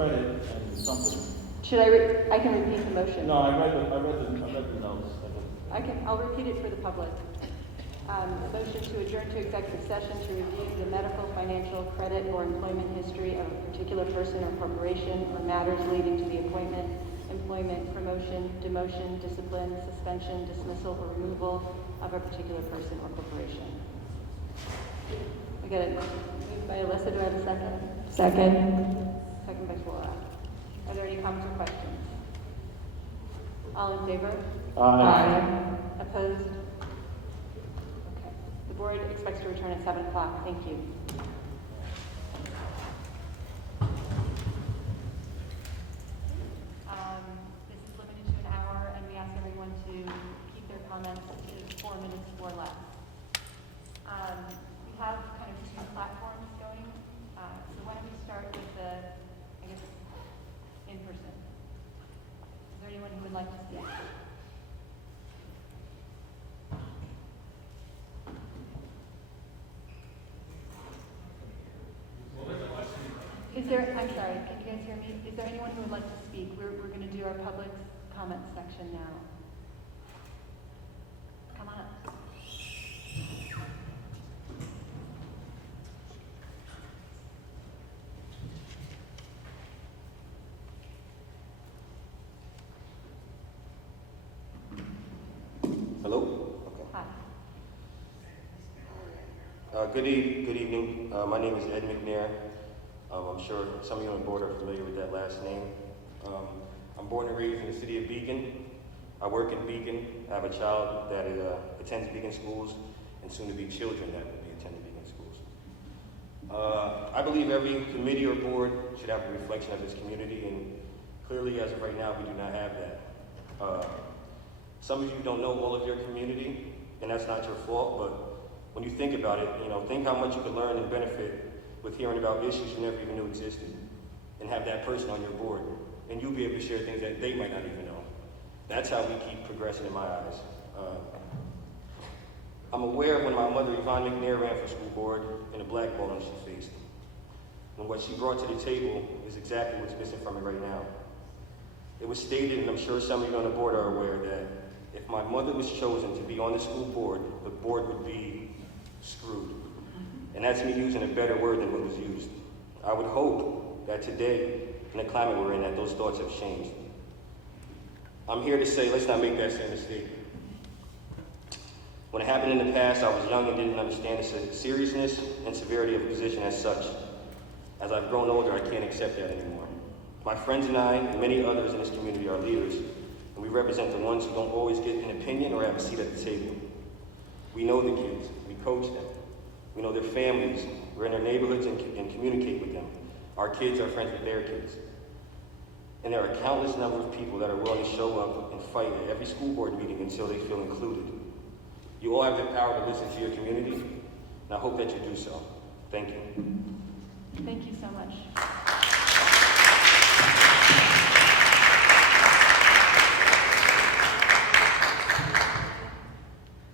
credit and something. Should I can repeat the motion. No, I read the notes. I'll repeat it for the public. A motion to adjourn to executive session to review the medical, financial, credit, or employment history of a particular person or corporation or matters leading to the appointment, employment, promotion, demotion, discipline, suspension, dismissal, or removal of a particular person or corporation. I got it moved by Alyssa. Do I have a second? Second by Flora. Are there any comments or questions? All in favor? Aye. Opposed? Okay. The board expects to return at 7 o'clock. Thank you. This is limited to an hour, and we ask everyone to keep their comments to 4 minutes or less. We have kind of two platforms going, so why don't we start with the, I guess, in person. Is there anyone who would like to speak? I'm sorry, can you guys hear me? Is there anyone who would like to speak? We're going to do our public comment section now. Come on up. Hello? Okay. Hi. Good evening. My name is Ed McNair. I'm sure some of you on the board are familiar with that last name. I'm born and raised in the city of Beacon. I work in Beacon. I have a child that attends Beacon schools, and soon to be children that will be attending Beacon schools. I believe every committee or board should have a reflection of its community, and clearly as of right now, we do not have that. Some of you don't know all of your community, and that's not your fault, but when you think about it, think how much you could learn and benefit with hearing about issues you never even knew existed, and have that person on your board, and you'll be able to share things that they might not even know. That's how we keep progressing in my eyes. I'm aware when my mother, Yvonne McNair, ran for school board and the blackballing she faced. And what she brought to the table is exactly what's missing from it right now. It was stated, and I'm sure some of you on the board are aware, that if my mother was chosen to be on the school board, the board would be screwed. And that's me using a better word than what was used. I would hope that today, in the climate we're in, that those thoughts have changed. I'm here to say, let's not make that same mistake. When it happened in the past, I was young and didn't understand the seriousness and severity of the position as such. As I've grown older, I can't accept that anymore. My friends and I, and many others in this community, are leaders, and we represent the ones who don't always get an opinion or have a seat at the table. We know the kids, we coach them. We know their families. We're in their neighborhoods and communicate with them. Our kids are friends with their kids. And there are a countless number of people that are willing to show up and fight at every school board meeting until they feel included. You all have the power to listen to your community, and I hope that you do so. Thank you. Thank you so much.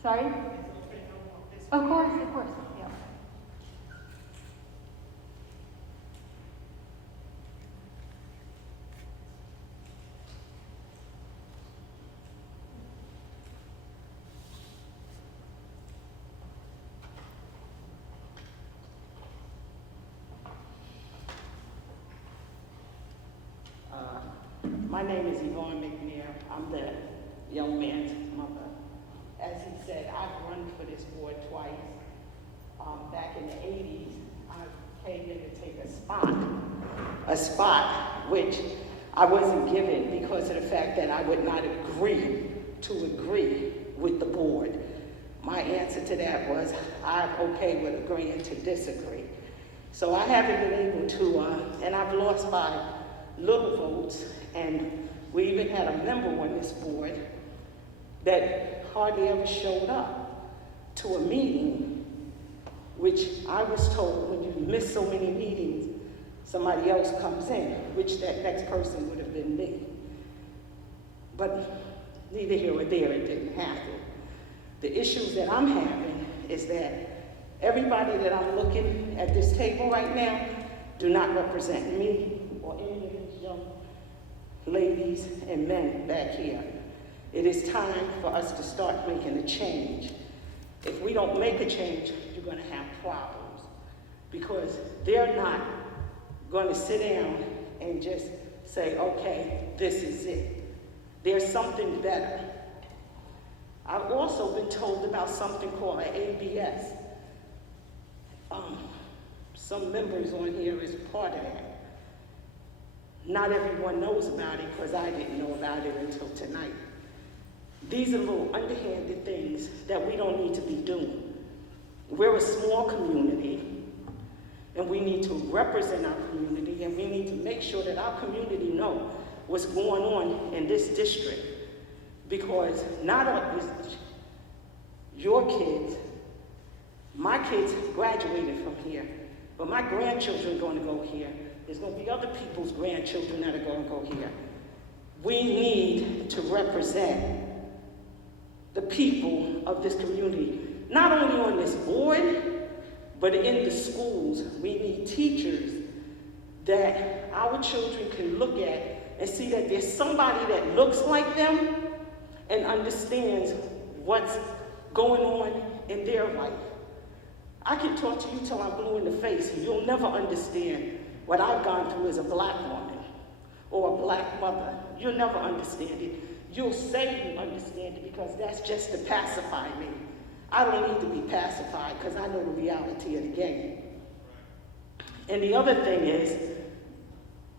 Sorry? Of course, yeah. My name is Yvonne McNair. I'm the young man's mother. As he said, I've run for this board twice. Back in the 80s, I came in to take a spot which I wasn't given because of the fact that I would not agree with the board. My answer to that was, I'm okay with agreeing to disagree. So I haven't been able to, and I've lost by little votes, and we even had a member on this board that hardly ever showed up to a meeting, which I was told when you miss so many meetings, somebody else comes in, which that next person would have been me. But neither here or there, it didn't happen. The issues that I'm having is that everybody that I'm looking at this table right now do not represent me or or any of these young ladies and men back here. It is time for us to start making a change. If we don't make a change, you're going to have problems, because they're not going to sit down and just say, okay, this is it. There's something better. I've also been told about something called an ABS. Some members on here is part of that. Not everyone knows about it, because I didn't know about it until tonight. These are little underhanded things that we don't need to be doing. We're a small community, and we need to represent our community, and we need to make sure that our community know what's going on in this district. Because not only your kids, my kids graduated from here, but my grandchildren are going to go here. There's going to be other people's grandchildren that are going to go here. We need to represent the people of this community, not only on this board, but in the schools. We need teachers that our children can look at and see that there's somebody that looks like them and understands what's going on in their life. I can talk to you till I'm blue in the face, and you'll never understand what I've gone through as a black woman or a black mother. You'll never understand it. You'll say you understand it because that's just to pacify me. I don't need to be pacified because I know the reality of the game. And the other thing is,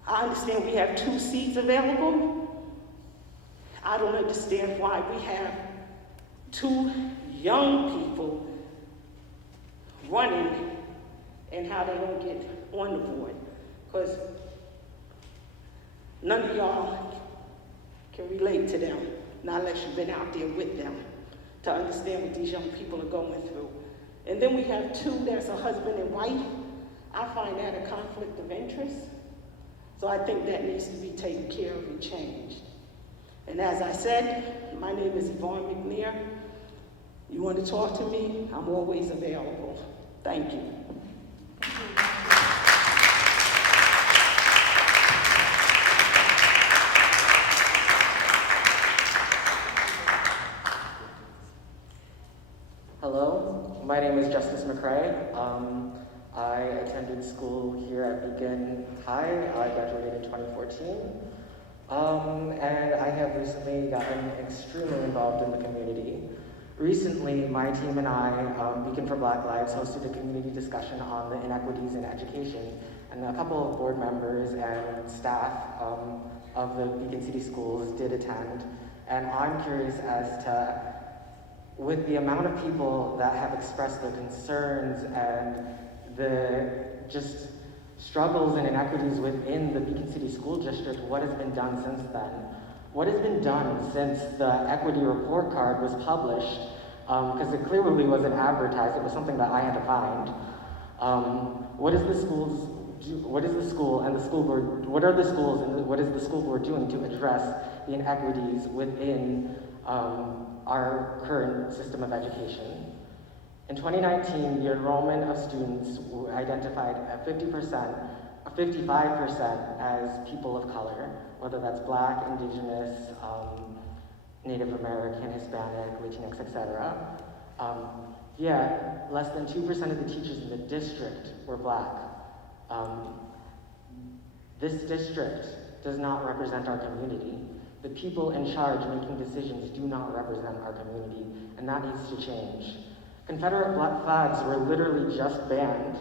I understand we have 2 seats available. I don't understand why we have 2 young people running and how they don't get on the board. Because none of y'all can relate to them, not unless you've been out there with them to understand what these young people are going through. And then we have 2 that's a husband and wife. I find that a conflict of interest. So I think that needs to be taken care of and changed. And as I said, my name is Yvonne McNair. You want to talk to me? I'm always available. Thank you. Hello, my name is Justice McCrae. I attended school here at Beacon High. I graduated in 2014. And I have recently gotten extremely involved in the community. Recently, my team and I, Beacon for Black Lives, hosted a community discussion on the inequities in education, and a couple of board members and staff of the Beacon City Schools did attend. And I'm curious as to, with the amount of people that have expressed their concerns and the just struggles and inequities within the Beacon City School District, what has been done since then? What has been done since the equity report card was published? Because it clearly wasn't advertised, it was something that I had to find. What is the school and the school board, what are the schools and what is the school board doing to address the inequities within our current system of education? In 2019, the enrollment of students identified at 55% as people of color, whether that's Black, Indigenous, Native American, Hispanic, Latinx, etc. Yet, less than 2% of the teachers in the district were Black. This district does not represent our community. The people in charge making decisions do not represent our community, and that needs to change. Confederate flags were literally just banned.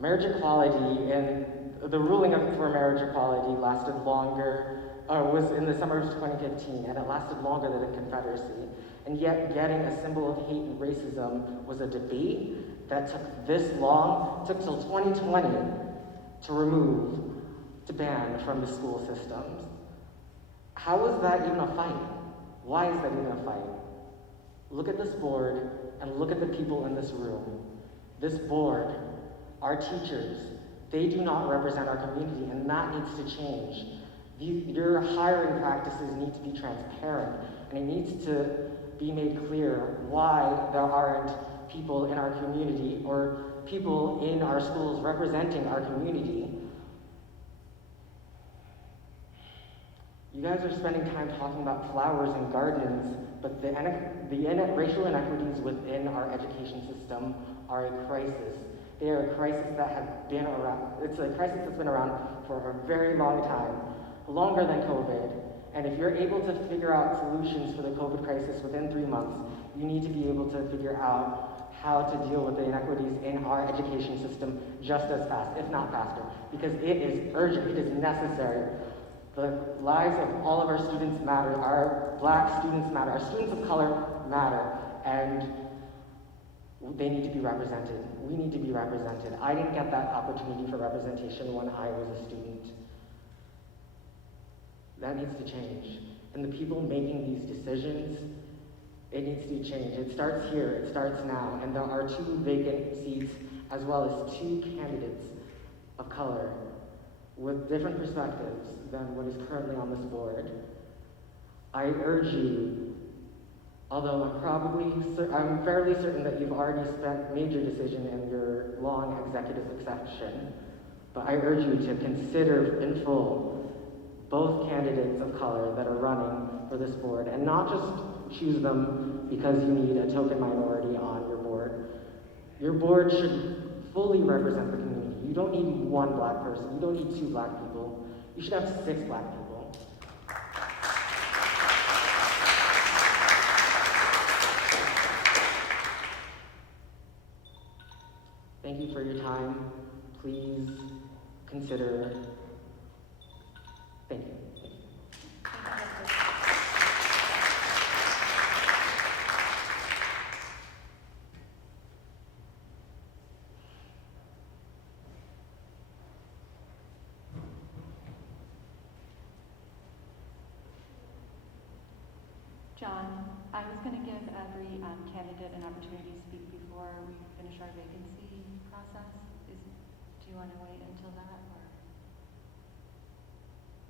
Marriage equality and the ruling for marriage equality lasted longer, was in the summer of 2015, and it lasted longer than the Confederacy. And yet getting a symbol of hate and racism was a debate that took this long, took till 2020 to ban from the school systems. How is that even a fight? Why is that even a fight? Look at this board and look at the people in this room. This board, our teachers, they do not represent our community, and that needs to change. Your hiring practices need to be transparent, and it needs to be made clear why there aren't people in our community or people in our schools representing our community. You guys are spending time talking about flowers and gardens, but the racial inequities within our education system are a crisis. They are a crisis that have been around. It's a crisis that's been around for a very long time, longer than COVID. And if you're able to figure out solutions for the COVID crisis within 3 months, you need to be able to figure out how to deal with the inequities in our education system just as fast, if not faster, because it is urgent, it is necessary. The lives of all of our students matter, our Black students matter, our students of color matter, and they need to be represented. We need to be represented. I didn't get that opportunity for representation when I was a student. That needs to change. And the people making these decisions, it needs to change. It starts here, it starts now, and there are 2 vacant seats as well as 2 candidates of color with different perspectives than what is currently on this board. I urge you, although I'm fairly certain that you've already made your decision in your long executive session, but I urge you to consider in full both candidates of color that are running for this board, and not just choose them because you need a token minority on your board. Your board should fully represent the community. You don't need 1 Black person. You don't need 2 Black people. You should have 6 Black people. Thank you for your time. Please consider. Thank you. John, I was going to give every candidate an opportunity to speak before we finish our vacancy process. Do you want to wait until that, or?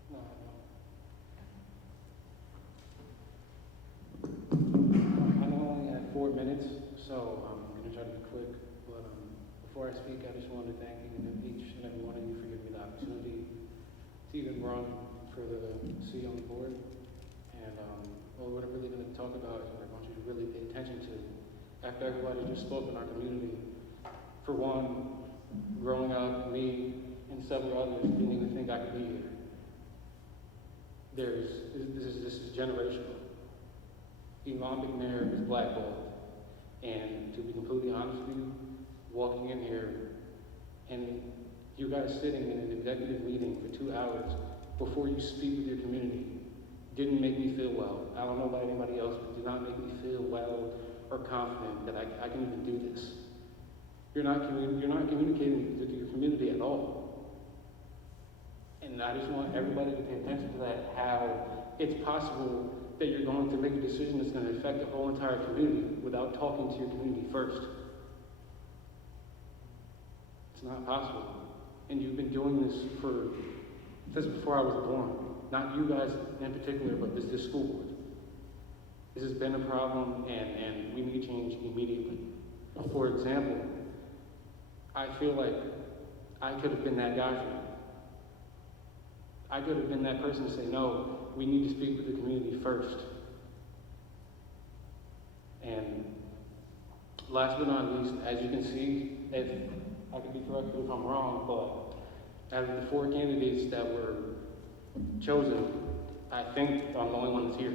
No. I know I only had 4 minutes, so I'm going to try to be quick. But before I speak, I just wanted to thank each and every one of you for giving me the opportunity to even run for the seat on the board. And what I'm really going to talk about is what I want you to really pay attention to. After everybody just spoke in our community, for one, growing up, me and several others didn't even think I could be here. This is generational. Iman McNair is blackballed. And to be completely honest with you, walking in here and you guys sitting in an executive meeting for 2 hours before you speak with your community didn't make me feel well. I don't know about anybody else, but did not make me feel well or confident that I can even do this. You're not communicating with your community at all. And I just want everybody to pay attention to that, how it's possible that you're going to make a decision that's going to affect the whole entire community without talking to your community first. It's not possible. And you've been doing this since before I was born. Not you guys in particular, but this school board. This has been a problem, and we need change immediately. For example, I feel like I could have been that guy for you. I could have been that person to say, no, we need to speak with the community first. And last but not least, as you can see, if I could be corrected if I'm wrong, but out of the 4 candidates that were chosen, I think I'm the only one that's here.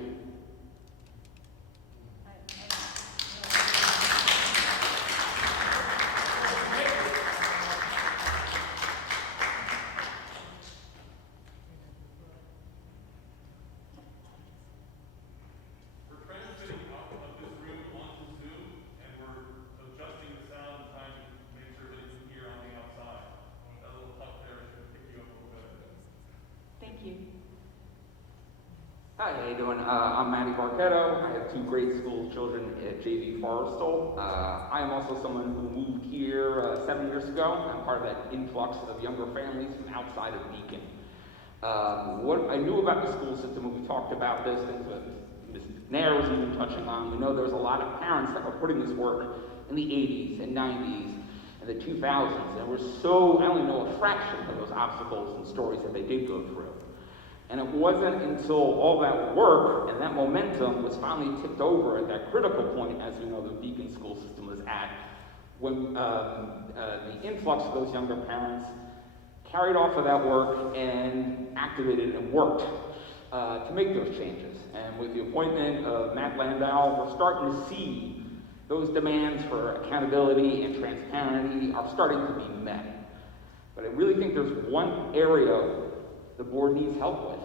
Hi, how you doing? I'm Matty Barchetto. I have 2 grade school children at JV Forrestal. I am also someone who moved here 7 years ago. I'm part of that influx of younger families from outside of Beacon. What I knew about the school system when we talked about this, things that Ms. McNair was even touching on, we know there's a lot of parents that were putting this work in the 80s and 90s and the 2000s, and I only know a fraction of those obstacles and stories that they did go through. And it wasn't until all that work and that momentum was finally tipped over at that critical point, as we know the Beacon school system was at, when the influx of those younger parents carried off of that work and activated and worked to make those changes. And with the appointment of Matt Landau, we're starting to see those demands for accountability and transparency are starting to be met. But I really think there's one area the board needs help with,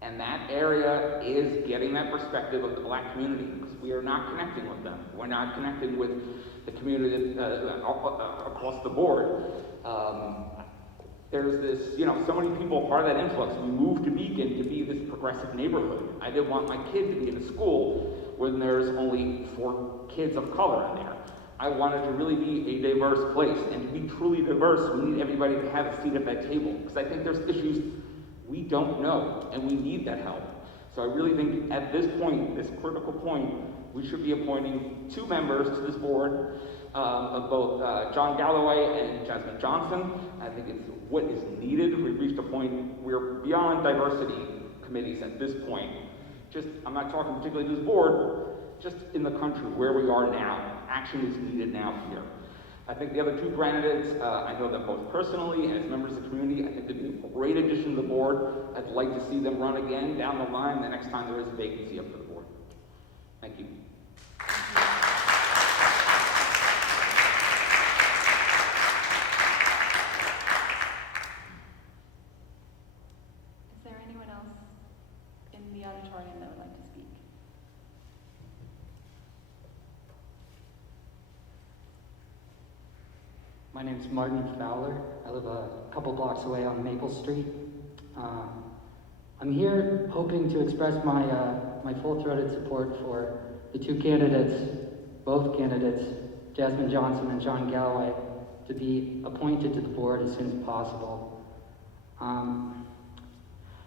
and that area is getting that perspective of the Black community, because we are not connecting with them. We're not connecting with the community across the board. There's this, so many people are part of that influx. We moved to Beacon to be this progressive neighborhood. I didn't want my kid to be in a school when there's only 4 kids of color in there. I wanted to really be a diverse place, and to be truly diverse, we need everybody to have a seat at that table, because I think there's issues we don't know, and we need that help. So I really think at this point, this critical point, we should be appointing 2 members to this board, of both John Galloway and Jasmine Johnson. I think it's what is needed. We've reached a point where we're beyond diversity committees at this point. I'm not talking particularly to this board, just in the country where we are now. Action is needed now here. I think the other 2 candidates, I know them both personally and as members of the community. I think they'd be a great addition to the board. I'd like to see them run again down the line the next time there is a vacancy up for the board. Thank you. Is there anyone else in the auditorium that would like to speak? My name's Martin Fowler. I live a couple blocks away on Maple Street. I'm here hoping to express my full-throated support for the 2 candidates, both candidates, Jasmine Johnson and John Galloway, to be appointed to the board as soon as possible.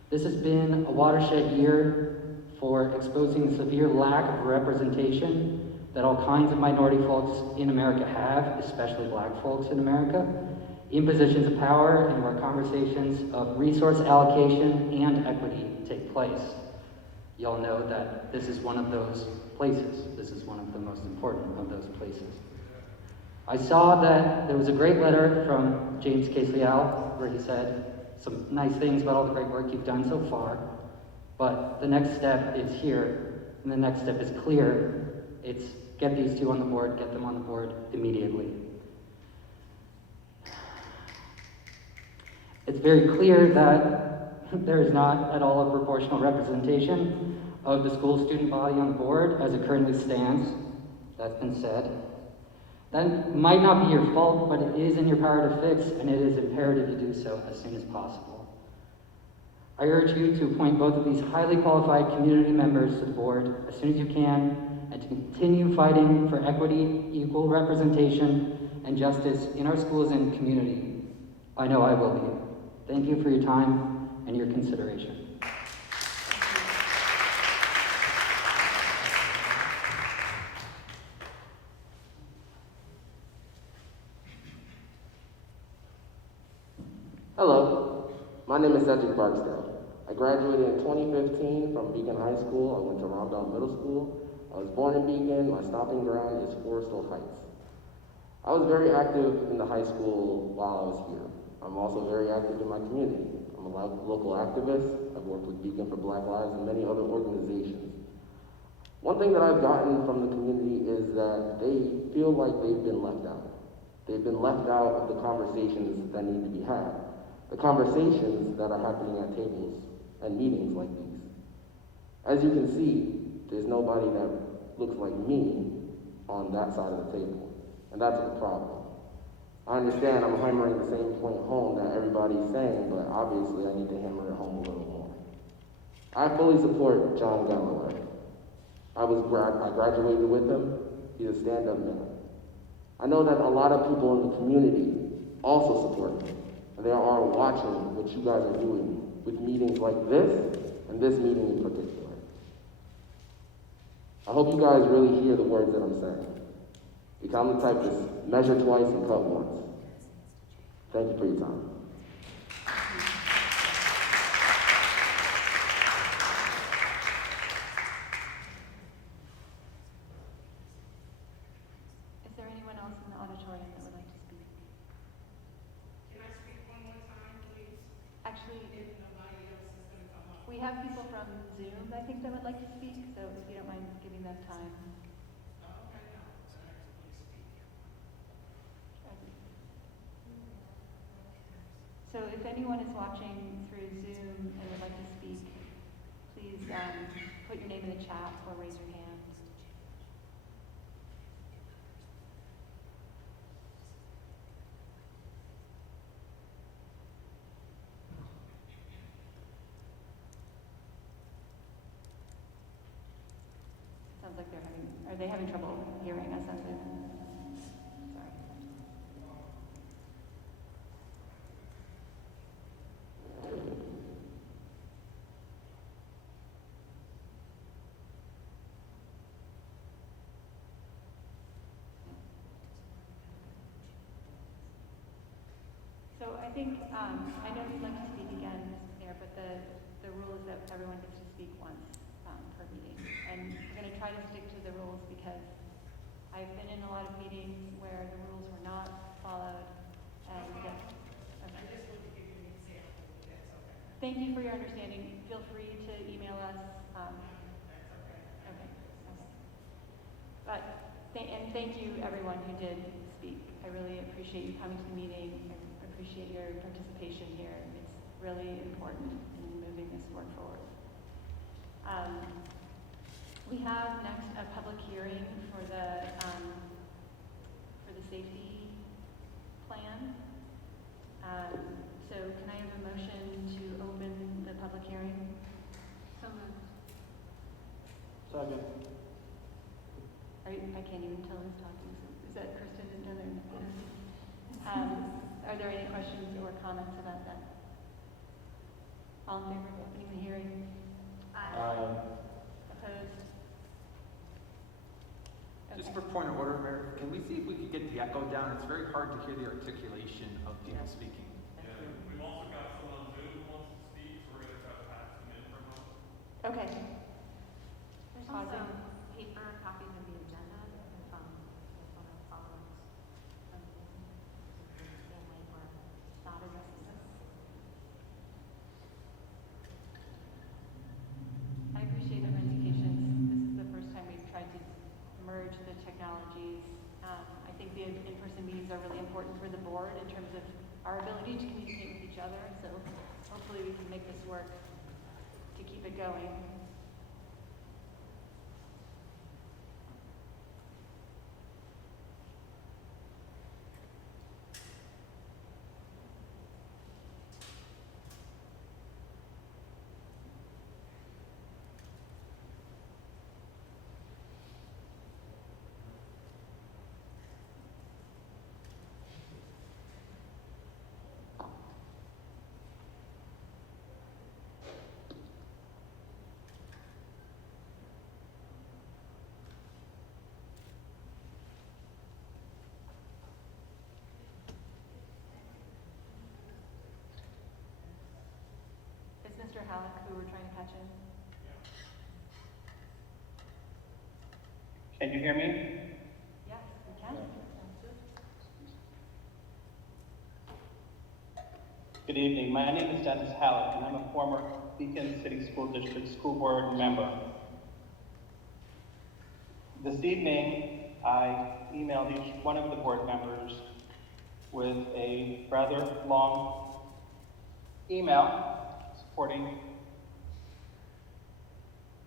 This has been a watershed year for exposing the severe lack of representation that all kinds of minority folks in America have, especially Black folks in America, in positions of power and where conversations of resource allocation and equity take place. You all know that this is one of those places. This is one of the most important of those places. I saw that there was a great letter from James Casey-Al where he said some nice things about all the great work you've done so far, but the next step is here, and the next step is clear. It's get these 2 on the board, get them on the board immediately. It's very clear that there is not at all a proportional representation of the school student body on the board as it currently stands. That's been said. That might not be your fault, but it is in your power to fix, and it is imperative you do so as soon as possible. I urge you to appoint both of these highly qualified community members to the board as soon as you can, and to continue fighting for equity, equal representation, and justice in our schools and community. I know I will be. Thank you for your time and your consideration. Hello, my name is Cedric Barksdale. I graduated in 2015 from Beacon High School. I went to Rondell Middle School. I was born in Beacon. My stomping ground is Forest Heights. I was very active in the high school while I was here. I'm also very active in my community. I'm a local activist. I've worked with Beacon for Black Lives and many other organizations. One thing that I've gotten from the community is that they feel like they've been left out. They've been left out of the conversations that need to be had. The conversations that are happening at tables and meetings like these. As you can see, there's nobody that looks like me on that side of the table, and that's a problem. I understand I'm hammering the same point home that everybody's saying, but obviously I need to hammer it home a little more. I fully support John Galloway. I graduated with him. He's a stand-up man. I know that a lot of people in the community also support him, and they are watching what you guys are doing with meetings like this, and this meeting in particular. I hope you guys really hear the words that I'm saying. Because I'm the type to measure twice and cut once. Thank you for your time. Actually, we have people from Zoom, I think, that would like to speak, so if you don't mind giving them time. So if anyone is watching through Zoom and would like to speak, please put your name in the chat or raise your hand. Sounds like are they having trouble hearing us on Zoom? Sorry. So I think, I know you'd like to speak again, Mrs. Mayor, but the rule is that everyone gets to speak once per meeting. And we're going to try to stick to the rules because I've been in a lot of meetings where the rules were not followed. And okay. Thank you for your understanding. Feel free to email us. Okay. But, and thank you everyone who did speak. I really appreciate you coming to the meeting. I appreciate your participation here. It's really important in moving this work forward. We have next a public hearing for the safety plan. So can I have a motion to open the public hearing? So moved. Second. I can't even tell who's talking. Is that Kristen and Heather? Are there any questions or comments about that? All in favor of opening the hearing? Aye. Opposed? Just for point of order, Mayor, can we see if we could get the echo down? It's very hard to hear the articulation of people speaking. Yeah, we've also got someone on Zoom who wants to speak, so we're going to try to pass them in for a moment. Okay. There's also paper copies of the agenda if one of the followers from the family or not addressing this. I appreciate everyone's patience. This is the first time we've tried to merge the technologies. I think the in-person meetings are really important for the board in terms of our ability to communicate with each other. So hopefully we can make this work to keep it going. Mr. Halleck, who we're trying to patch in. Can you hear me? Yes, we can. Good evening. My name is Dennis Halleck, and I'm a former Beacon City School District School Board member. This evening, I emailed each one of the board members with a rather long email supporting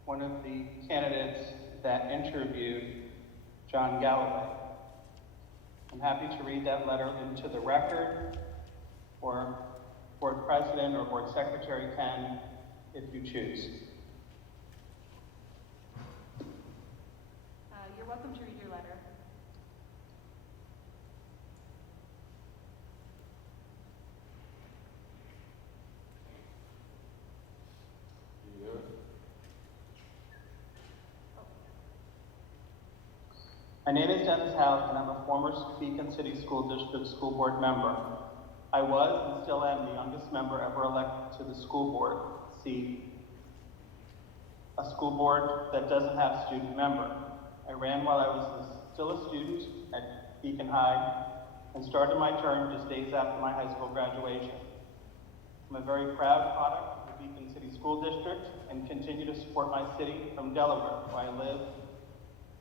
one of the candidates that interviewed John Galloway. I'm happy to read that letter into the record, or board president or board secretary can, if you choose. You're welcome to read your letter. My name is Dennis Halleck, and I'm a former Beacon City School District School Board member. I was and still am the youngest member ever elected to the school board seat, a school board that doesn't have a student member. I ran while I was still a student at Beacon High and started my term just days after my high school graduation. I'm a very proud product of the Beacon City School District and continue to support my city from Delaware, where I live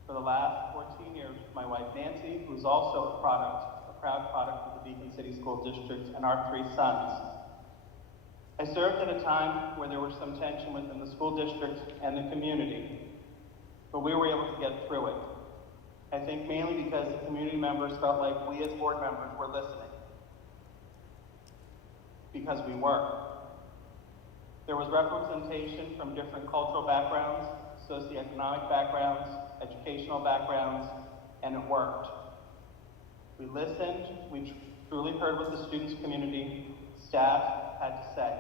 for the last 14 years with my wife Nancy, who's also a proud product of the Beacon City School District, and our 3 sons. I served at a time where there was some tension within the school district and the community, but we were able to get through it. I think mainly because the community members felt like we as board members were listening, because we were. There was representation from different cultural backgrounds, socioeconomic backgrounds, educational backgrounds, and it worked. We listened, we truly heard what the students community, staff had to say.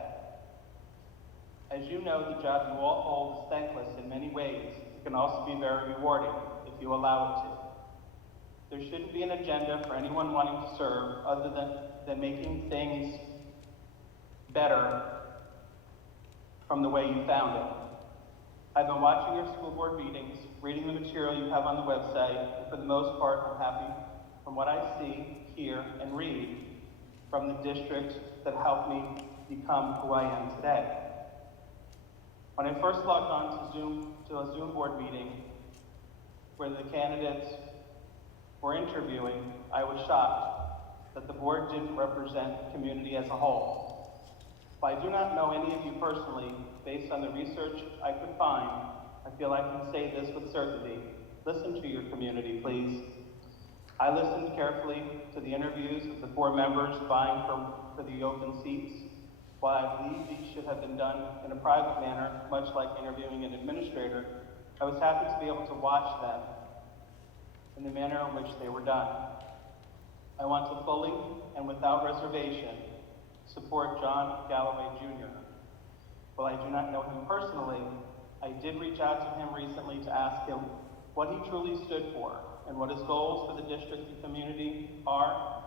As you know, the job you all hold is thankless in many ways. It can also be very rewarding if you allow it to. There shouldn't be an agenda for anyone wanting to serve other than making things better from the way you found it. I've been watching your school board meetings, reading the material you have on the website, and for the most part, I'm happy from what I see, hear, and read from the district that helped me become who I am today. When I first logged on to a Zoom board meeting where the candidates were interviewing, I was shocked that the board didn't represent the community as a whole. While I do not know any of you personally, based on the research I could find, I feel I can say this with certainty. Listen to your community, please. I listened carefully to the interviews of the 4 members vying for the open seats. While I believe these should have been done in a private manner, much like interviewing an administrator, I was happy to be able to watch them in the manner in which they were done. I want to fully and without reservation support John Galloway Jr. While I do not know him personally, I did reach out to him recently to ask him what he truly stood for and what his goals for the district and community are,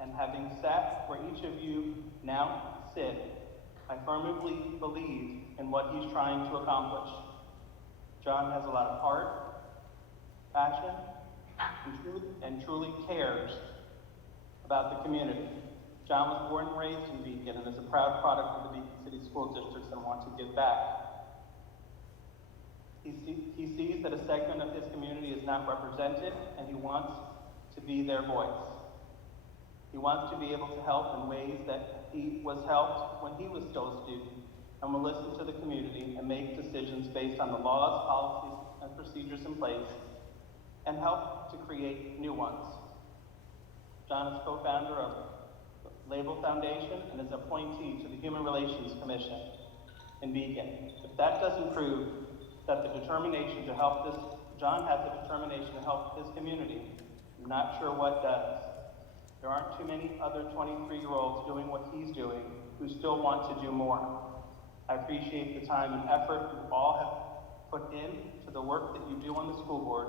and having sat where each of you now sit, I firmly believe in what he's trying to accomplish. John has a lot of heart, passion, and truly cares about the community. John was born and raised in Beacon and is a proud product of the Beacon City School District and wants to give back. He sees that a segment of his community is not represented, and he wants to be their voice. He wants to be able to help in ways that he was helped when he was still a student, and will listen to the community and make decisions based on the laws, policies, and procedures in place, and help to create new ones. John is co-founder of Label Foundation and is appointee to the Human Relations Commission in Beacon. If that doesn't prove that the determination to help John has the determination to help his community, I'm not sure what does. There aren't too many other 23-year-olds doing what he's doing who still want to do more. I appreciate the time and effort you all have put into the work that you do on the school board.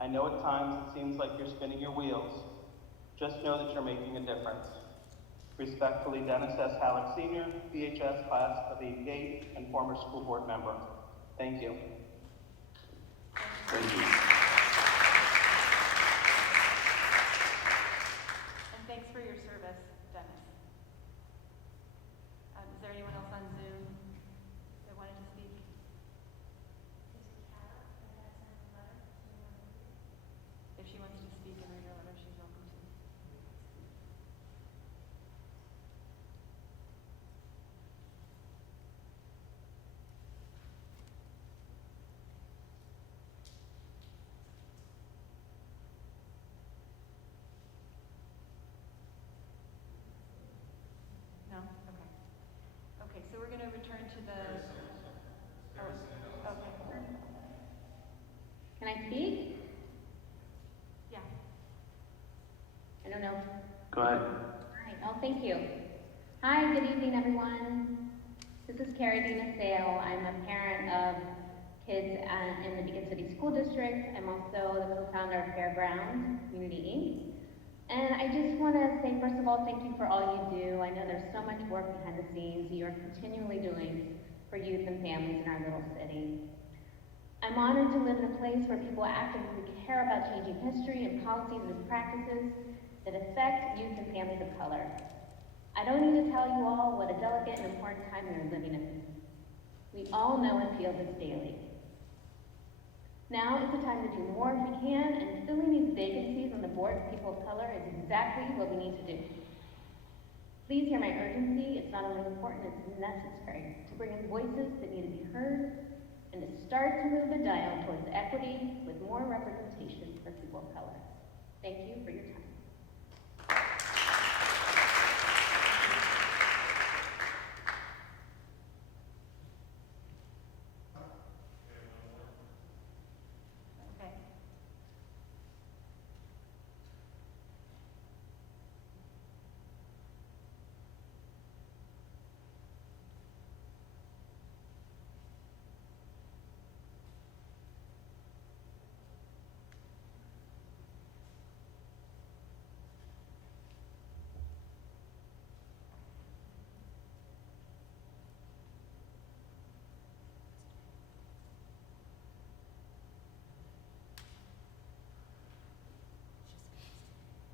I know at times it seems like you're spinning your wheels. Just know that you're making a difference. Respectfully, Dennis S. Halleck Sr., BHS class of '88 and former school board member. Thank you. Thank you. And thanks for your service, Dennis. Is there anyone else on Zoom that wanted to speak? If she wants to speak and read her letter, she's welcome to. No? Okay. Okay, so we're going to return to the... Oh, okay. Can I speak? Yeah. I don't know. Go ahead. Hi. Oh, thank you. Hi, good evening, everyone. This is Carrie Dina Sale. I'm a parent of kids in the Beacon City School District. I'm also the co-founder of Fairground Community Inc. And I just want to say, first of all, thank you for all you do. I know there's so much work behind the scenes you're continually doing for youth and families in our little city. I'm honored to live in a place where people actively care about changing history and policies and practices that affect youth and families of color. I don't need to tell you all what a delicate and important time we are living in. We all know and feel this daily. Now is the time to do more if we can, and filling these vacancies on the Board of People of Color is exactly what we need to do. Please hear my urgency. It's not only important, it's necessary to bring in voices that need to be heard and to start to move the dial towards equity with more representation for people of color. Thank you for your time. Okay.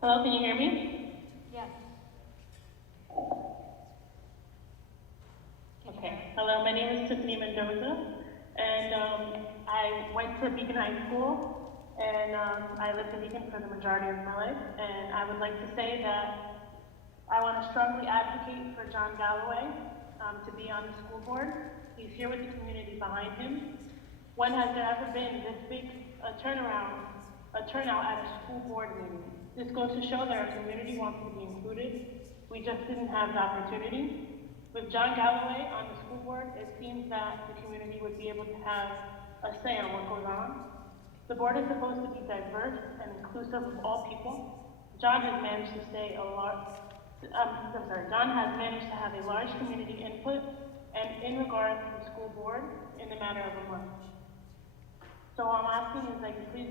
Hello, can you hear me? Yes. Okay. Hello, my name is Tiffany Mendoza, and I went to Beacon High School, and I lived in Beacon for the majority of my life, and I would like to say that I want to strongly advocate for John Galloway to be on the school board. He's here with the community behind him. When has there ever been this big a turnout at a school board meeting? This goes to show that our community wants to be included. We just didn't have the opportunity. With John Galloway on the school board, it seems that the community would be able to have a say on what goes on. The board is supposed to be diverse and inclusive of all people. John has managed to John has managed to have a large community input and in regards to the school board in a matter of a month. So all I'm asking is that you please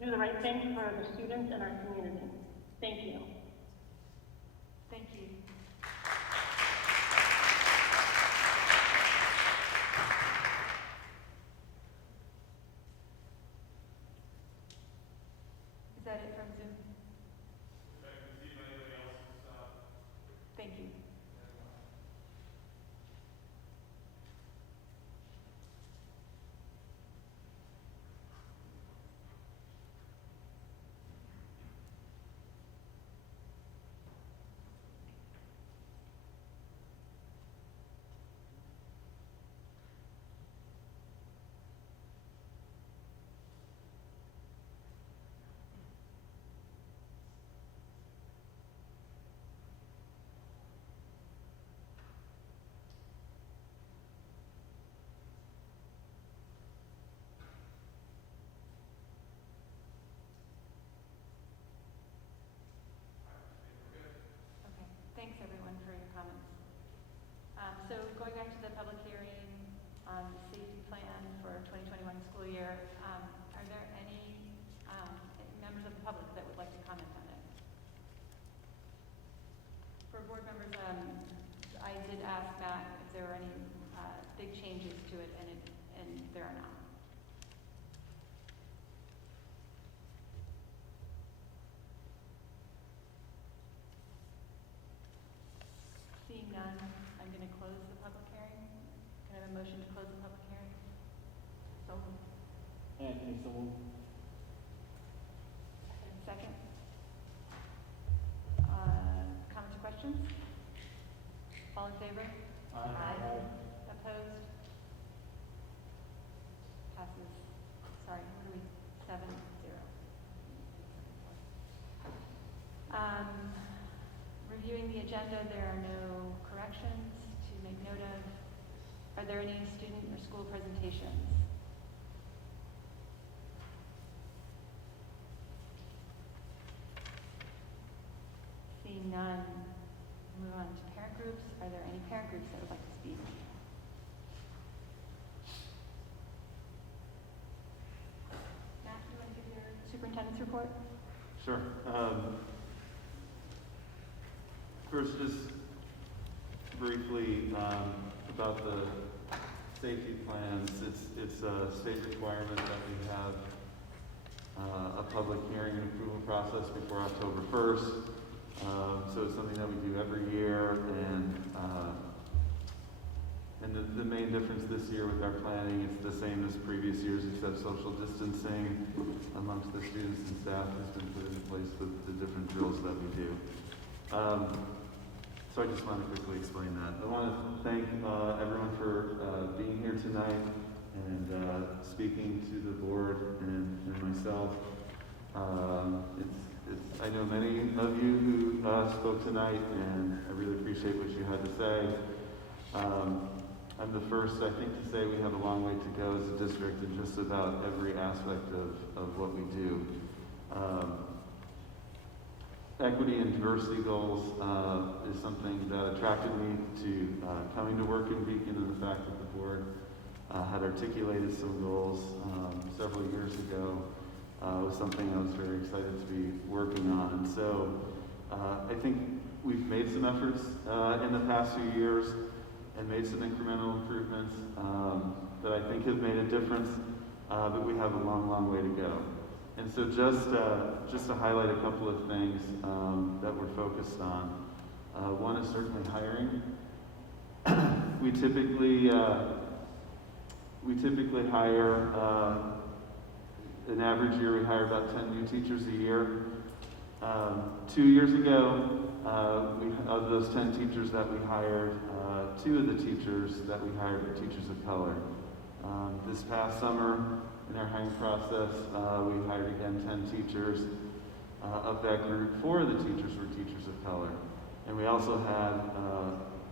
do the right thing for the students in our community. Thank you. Thank you. Is that it from Zoom? Thank you. Thanks, everyone, for your comments. So going back to the public hearing on the safety plan for 2021 school year, are there any members of the public that would like to comment on it? For board members, I did ask Matt if there were any big changes to it, and there are not. Seeing none, I'm going to close the public hearing. Can I have a motion to close the public hearing? So moved. Anthony, so moved. Second. Comments or questions? All in favor? Aye. Opposed? Passes. Sorry, what are we? 7-0. Reviewing the agenda, there are no corrections to make note of. Are there any student or school presentations? Seeing none, move on to parent groups. Are there any parent groups that would like to speak? Matt, you want to give your superintendent's report? Sure. First, just briefly about the safety plans. It's a state requirement that we have a public hearing and approval process before October 1st. So it's something that we do every year, and the main difference this year with our planning is the same as previous years, except social distancing amongst the students and staff has been put into place with the different drills that we do. So I just want to quickly explain that. I want to thank everyone for being here tonight and speaking to the board and myself. I know many of you who spoke tonight, and I really appreciate what you had to say. I'm the first, I think, to say we have a long way to go as a district in just about every aspect of what we do. Equity and diversity goals is something that attracted me to coming to work in Beacon, and the fact that the board had articulated some goals several years ago was something I was very excited to be working on. And so I think we've made some efforts in the past few years and made some incremental improvements that I think have made a difference, but we have a long, long way to go. And so just to highlight a couple of things that we're focused on. One is certainly hiring. We typically hire, an average year we hire about 10 new teachers a year. 2 years ago, of those 10 teachers that we hired, 2 of the teachers that we hired were teachers of color. This past summer, in our hiring process, we hired again 10 teachers. Of that group, 4 of the teachers were teachers of color. And we also had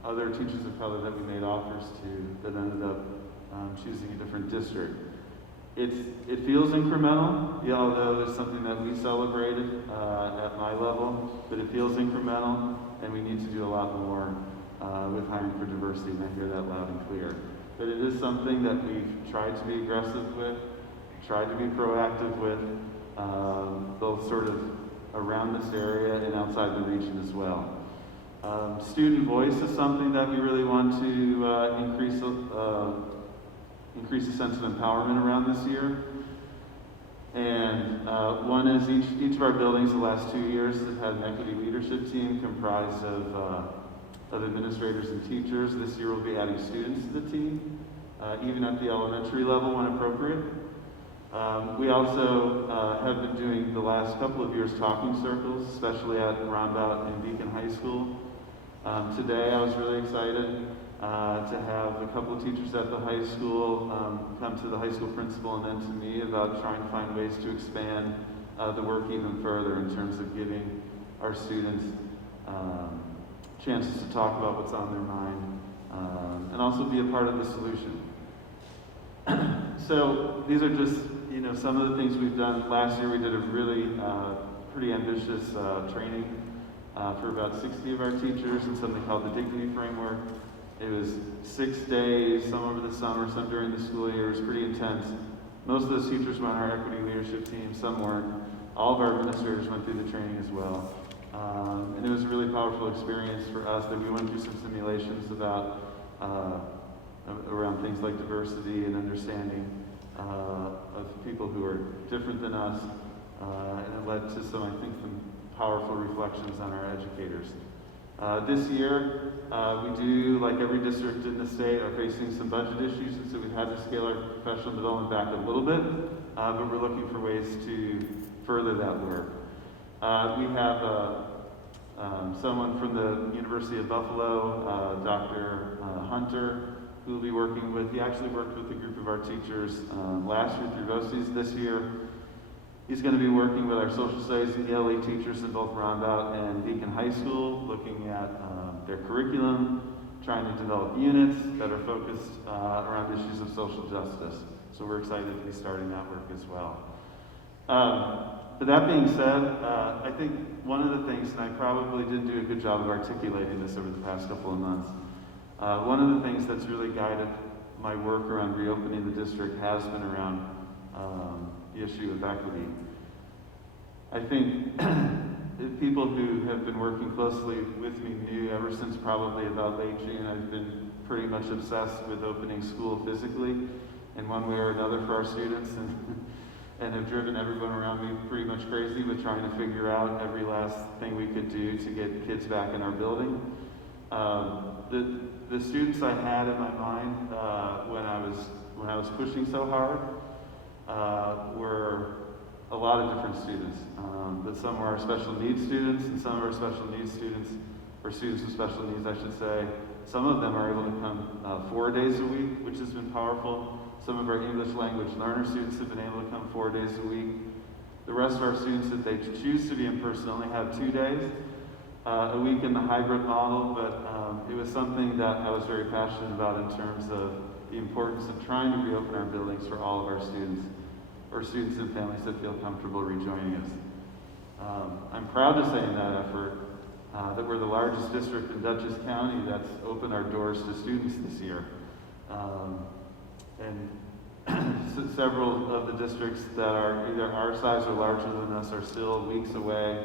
other teachers of color that we made offers to that ended up choosing a different district. It feels incremental, although it's something that we celebrated at my level, but it feels incremental, and we need to do a lot more with hiring for diversity, and I hear that loud and clear. But it is something that we've tried to be aggressive with, tried to be proactive with, both sort of around this area and outside the region as well. Student voice is something that we really want to increase a sense of empowerment around this year. And one is each of our buildings the last 2 years have had an equity leadership team comprised of administrators and teachers. This year we'll be adding students to the team, even at the elementary level when appropriate. We also have been doing the last couple of years talking circles, especially at Rondout and Beacon High School. Today I was really excited to have a couple of teachers at the high school come to the high school principal and then to me about trying to find ways to expand the work even further in terms of giving our students chances to talk about what's on their mind and also be a part of the solution. So these are just some of the things we've done. Last year we did a really pretty ambitious training for about 60 of our teachers in something called the Dignity Framework. It was 6 days, some over the summer, some during the school year. It was pretty intense. Most of those teachers were on our equity leadership team, some weren't. All of our administrators went through the training as well. And it was a really powerful experience for us that we went through some simulations about around things like diversity and understanding of people who are different than us. And it led to some powerful reflections on our educators. This year, we do, like every district in the state, are facing some budget issues, and so we've had to scale our professional development back a little bit, but we're looking for ways to further that work. We have someone from the University of Buffalo, Dr. Hunter, who will be working with. He actually worked with a group of our teachers last year through VOCES. This year, he's going to be working with our social studies and ELA teachers in both Rondout and Beacon High School, looking at their curriculum, trying to develop units that are focused around issues of social justice. So we're excited to be starting that work as well. But that being said, I think one of the things, and I probably didn't do a good job of articulating this over the past couple of months, one of the things that's really guided my work around reopening the district has been around the issue of equity. I think people who have been working closely with me knew ever since probably about late June, I've been pretty much obsessed with opening school physically in one way or another for our students. and have driven everyone around me pretty much crazy with trying to figure out every last thing we could do to get kids back in our building. The students I had in my mind when I was pushing so hard were a lot of different students. But some were our special needs students, and some of our special needs students, or students with special needs, I should say, some of them are able to come 4 days a week, which has been powerful. Some of our English language learner students have been able to come 4 days a week. The rest of our students, if they choose to be in person, only have 2 days a week in the hybrid model, but it was something that I was very passionate about in terms of the importance of trying to reopen our buildings for all of our students, or students and families that feel comfortable rejoining us. I'm proud to say in that effort that we're the largest district in Dutchess County that's opened our doors to students this year. And several of the districts that are either our size or larger than us are still weeks away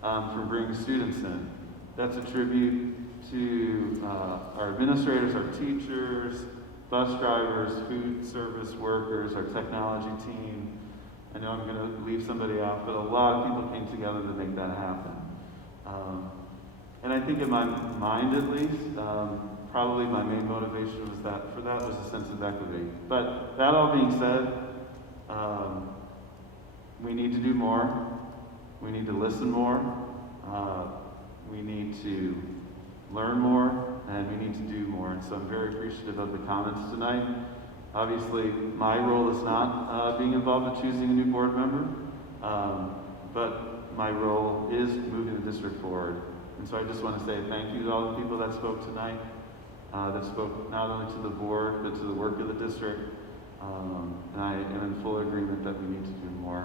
from bringing students in. That's a tribute to our administrators, our teachers, bus drivers, food service workers, our technology team. I know I'm going to leave somebody out, but a lot of people came together to make that happen. And I think in my mind at least, probably my main motivation was a sense of equity. But that all being said, we need to do more. We need to listen more. We need to learn more, and we need to do more. And so I'm very appreciative of the comments tonight. Obviously, my role is not being involved in choosing a new board member, but my role is moving the district forward. And so I just want to say thank you to all the people that spoke tonight, that spoke not only to the board, but to the work of the district. And I am in full agreement that we need to do more.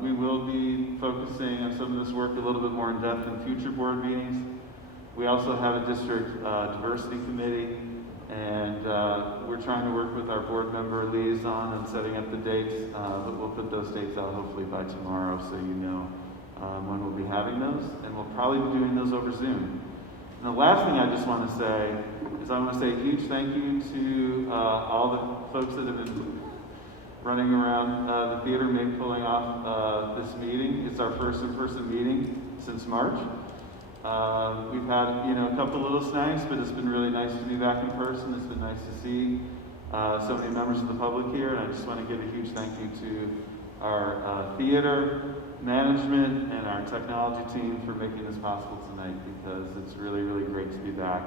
We will be focusing on some of this work a little bit more in depth in future board meetings. We also have a district diversity committee, and we're trying to work with our board member liaison on setting up the dates, but we'll put those dates out hopefully by tomorrow so you know when we'll be having those, and we'll probably be doing those over Zoom. And the last thing I just want to say is I want to say a huge thank you to all the folks that have been running around the theater, maybe pulling off this meeting. It's our first in-person meeting since March. We've had, a couple little snags, but it's been really nice to be back in person. It's been nice to see so many members of the public here, and I just want to give a huge thank you to our theater management and our technology team for making this possible tonight, because it's really, really great to be back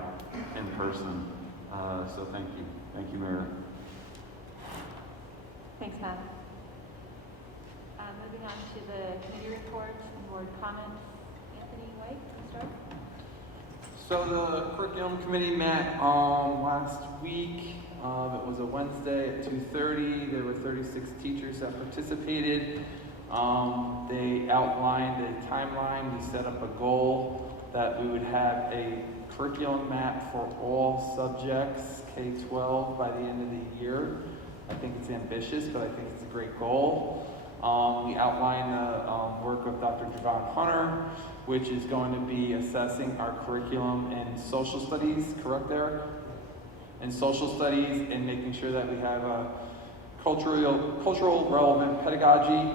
in person. So thank you. Thank you, Meredith. Thanks, Matt. Moving on to the committee reports and board comments. Anthony White, can you start? So the curriculum committee met last week. It was a Wednesday at 2:30. There were 36 teachers that participated. They outlined a timeline. We set up a goal that we would have a curriculum map for all subjects, K-12, by the end of the year. I think it's ambitious, but I think it's a great goal. We outlined the work of Dr. Javon Hunter, which is going to be assessing our curriculum in social studies, correct, Eric? In social studies, and making sure that we have a cultural relevant pedagogy,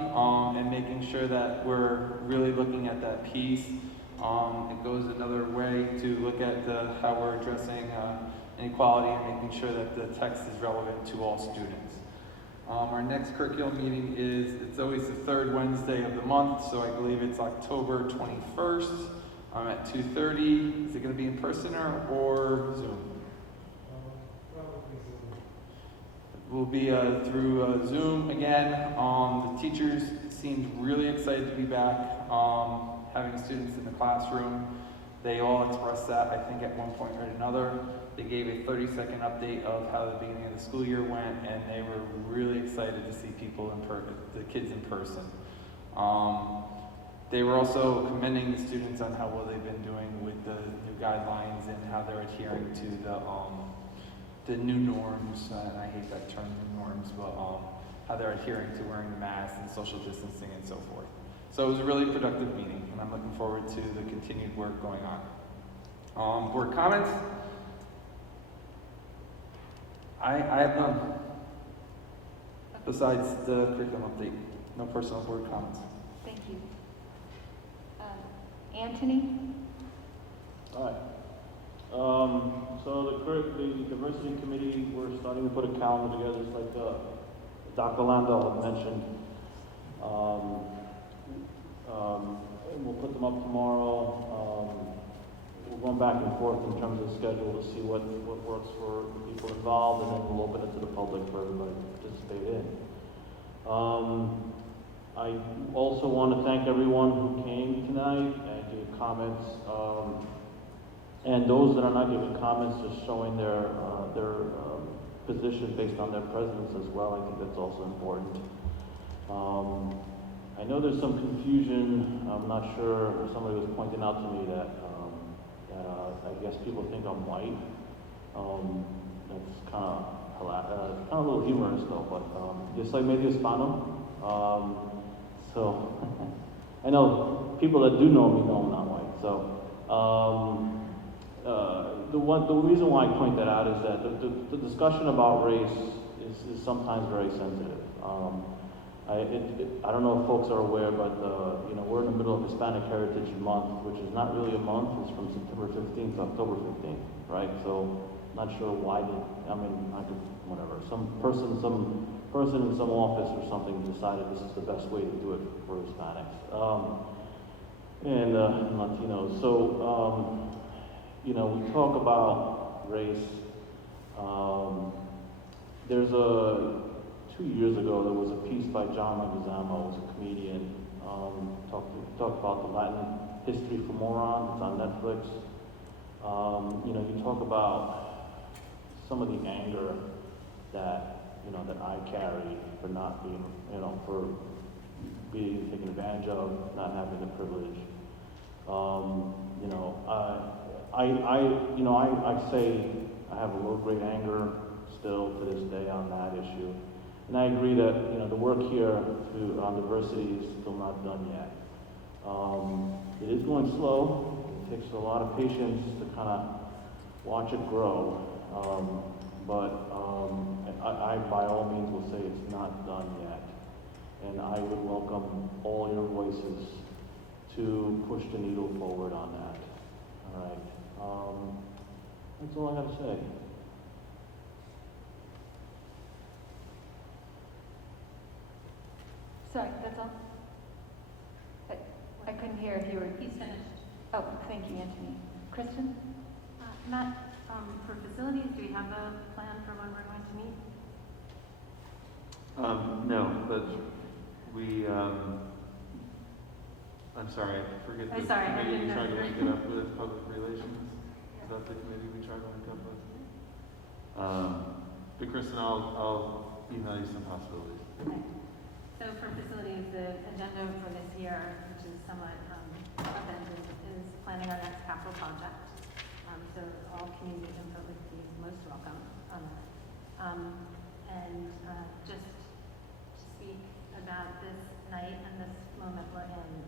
and making sure that we're really looking at that piece. It goes another way to look at how we're addressing inequality and making sure that the text is relevant to all students. Our next curriculum meeting it's always the third Wednesday of the month, so I believe it's October 21st at 2:30. Is it going to be in person or Zoom? We'll be through Zoom again. The teachers seemed really excited to be back, having students in the classroom. They all expressed that, I think, at one point or another. They gave a 30-second update of how the beginning of the school year went, and they were really excited to see people the kids in person. They were also commending the students on how well they've been doing with the new guidelines and how they're adhering to the new norms, and I hate that term, new norms, but how they're adhering to wearing masks and social distancing and so forth. So it was a really productive meeting, and I'm looking forward to the continued work going on. Board comments? I have none. besides the curriculum update, no personal board comments. Thank you. Anthony? All right. So the diversity committee, we're starting to put a calendar together, just like Dr. Landau had mentioned. We'll put them up tomorrow. We're going back and forth in terms of schedule to see what works for the people involved, and then we'll open it to the public for everybody to participate in. I also want to thank everyone who came tonight and gave comments, and those that are not giving comments, just showing their position based on their presence as well. I think that's also important. I know there's some confusion. I'm not sure. Somebody was pointing out to me that I guess people think I'm white. That's kind of a little humorous though, but yo soy medio hispano. So I know people that do know me know I'm not white. So the reason why I point that out is that the discussion about race is sometimes very sensitive. I don't know if folks are aware, but we're in the middle of Hispanic Heritage Month, which is not really a month. It's from September 15th to October 15th, right? So not sure why whatever. Some person in some office or something decided this is the best way to do it for Hispanics and Latinos. So we talk about race. There's 2 years ago, there was a piece by John Leguizamo, who's a comedian, talked about the Latin history for morons. It's on Netflix. You talk about some of the anger that I carry for not being, for being taken advantage of, not having the privilege. I say I have a low-grade anger still to this day on that issue. And I agree that, the work here on diversity is still not done yet. It is going slow. It takes a lot of patience to kind of watch it grow. I by all means will say it's not done yet. And I would welcome all your voices to push the needle forward on that. All right. That's all I have to say. Sorry, that's all? I couldn't hear if you were... He's finished. Oh, thank you, Anthony. Kristen? Matt, for facilities, do we have a plan for when we're going to meet? No, but we, I'm sorry, I forget the committee we tried to link it up with, public relations. Is that the committee we tried to link up with? But Kristen, I'll email you some possibilities. Okay. So for facilities, the agenda for this year, which is somewhat upended, is planning our next capital project. So all community input would be most welcome on that. Just to speak about this night and this moment we're in,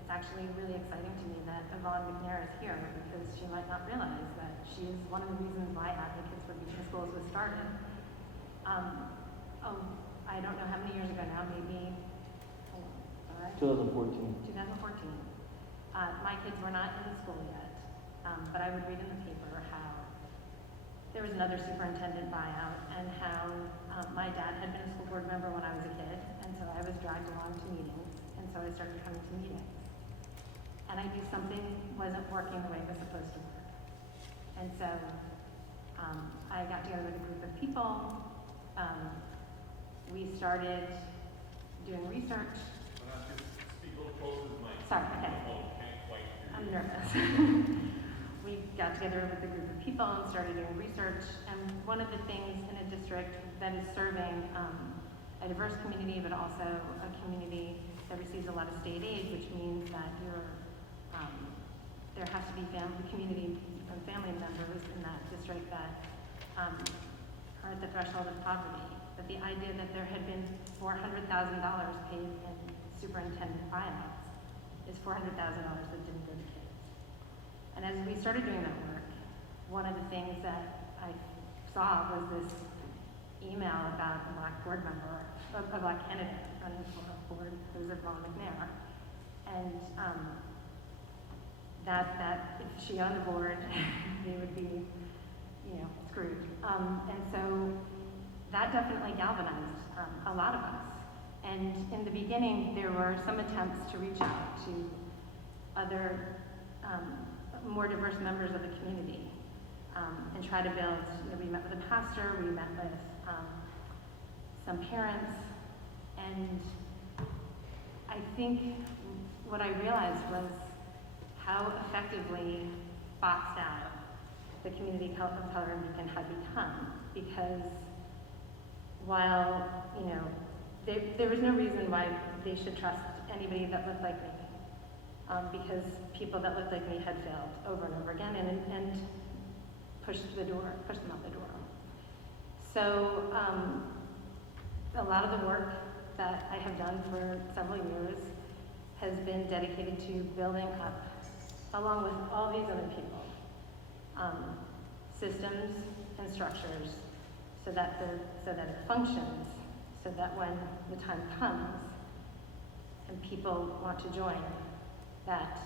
it's actually really exciting to me that Yvonne McNair is here, because she might not realize that she is one of the reasons why Advocates for Beacon Schools was started. I don't know how many years ago now, maybe 2014. 2014. My kids were not in school yet, but I would read in the paper how there was another superintendent buyout, and how my dad had been a school board member when I was a kid, and so I was dragged along to meetings, and so I started coming to meetings. And I knew something wasn't working the way it was supposed to work. And so I got together with a group of people. We started doing research. Sorry, okay. I'm nervous. We got together with a group of people and started doing research. And one of the things in a district that is serving a diverse community, but also a community that receives a lot of state aid, which means that there has to be community and family members in that district that are at the threshold of poverty. But the idea that there had been $400,000 paid in superintendent buyouts is $400,000 that didn't go to kids. And as we started doing that work, one of the things that I saw was this email about a black board member, a black candidate running for a board who's a Ron McNair. And that if she on the board, they would be, screwed. And so that definitely galvanized a lot of us. And in the beginning, there were some attempts to reach out to other more diverse members of the community and try to build, we met with a pastor, we met with some parents, and I think what I realized was how effectively boxed out the community of color in Beacon had become, because while, there was no reason why they should trust anybody that looked like me, because people that looked like me had failed over and over again and pushed them out the door. So a lot of the work that I have done for several years has been dedicated to building up, along with all these other people, systems and structures so that it functions, so that when the time comes and people want to join, that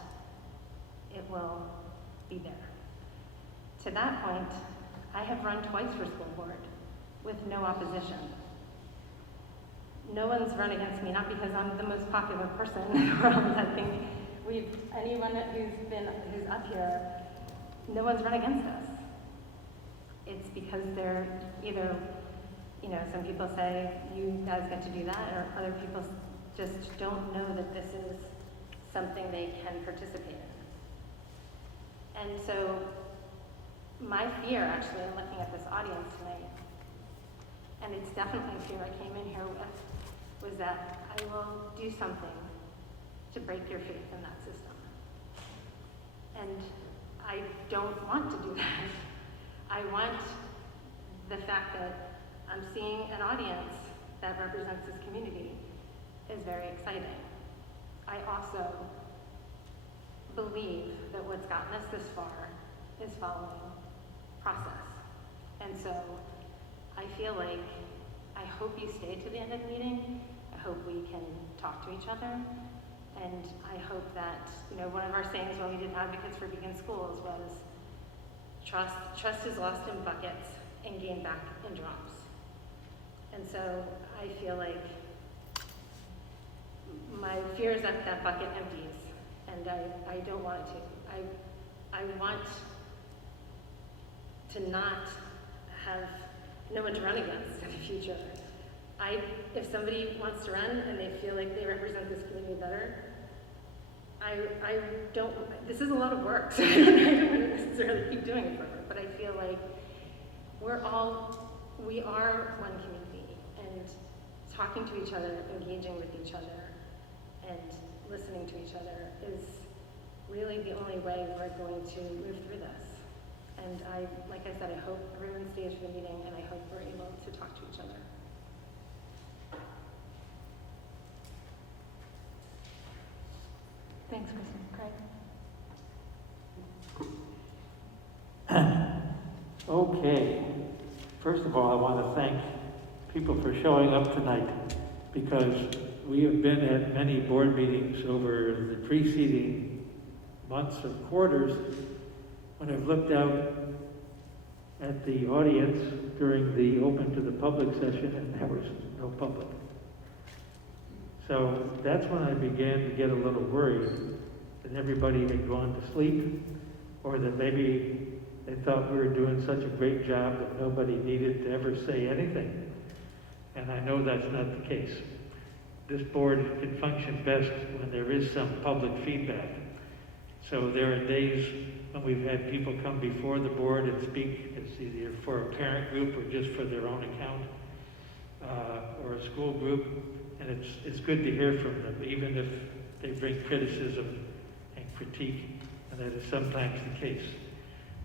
it will be there. To that point, I have run twice for school board with no opposition. No one's run against me, not because I'm the most popular person in the world. I think anyone who's up here, no one's run against us. It's because they're either, some people say, you guys get to do that, or other people just don't know that this is something they can participate in. And so my fear, actually, in looking at this audience tonight, and it's definitely a fear I came in here with, was that I will do something to break your faith in that system. And I don't want to do that. I want the fact that I'm seeing an audience that represents this community is very exciting. I also believe that what's gotten us this far is following process. And so I feel like I hope you stay to the end of the meeting. I hope we can talk to each other. And I hope that, one of our sayings when we did Advocates for Beacon Schools was, trust is lost in buckets and gained back in drums. And so I feel like my fear is that that bucket empties, and I don't want it to. I want to not have no one to run against in the future. If somebody wants to run and they feel like they represent this community better, I don't, this is a lot of work, so I don't want to necessarily keep doing it forever, but I feel like we are one community, and talking to each other, engaging with each other, and listening to each other is really the only way we're going to move through this. And like I said, I hope everyone stays for the meeting, and I hope we're able to talk to each other. Thanks, Kristen. Craig? Okay. First of all, I want to thank people for showing up tonight, because we have been at many board meetings over the preceding months or quarters when I've looked out at the audience during the open to the public session and there was no public. So that's when I began to get a little worried that everybody had gone to sleep, or that maybe they thought we were doing such a great job that nobody needed to ever say anything. And I know that's not the case. This board can function best when there is some public feedback. So there are days when we've had people come before the board and speak. It's either for a parent group or just for their own account, or a school group. And it's good to hear from them, even if they bring criticism and critique, and that is sometimes the case.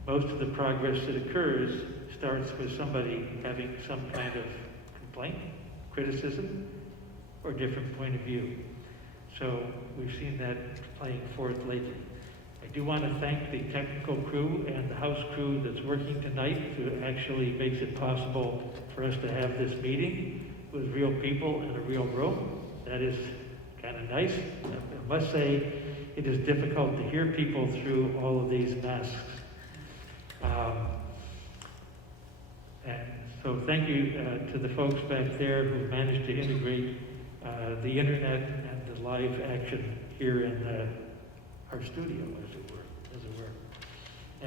Most of the progress that occurs starts with somebody having some kind of complaint, criticism, or different point of view. So we've seen that playing forth lately. I do want to thank the technical crew and the house crew that's working tonight to actually makes it possible for us to have this meeting with real people in a real room. That is kind of nice. I must say, it is difficult to hear people through all of these masks. And so thank you to the folks back there who managed to integrate the internet and the live action here in our studio, as it were.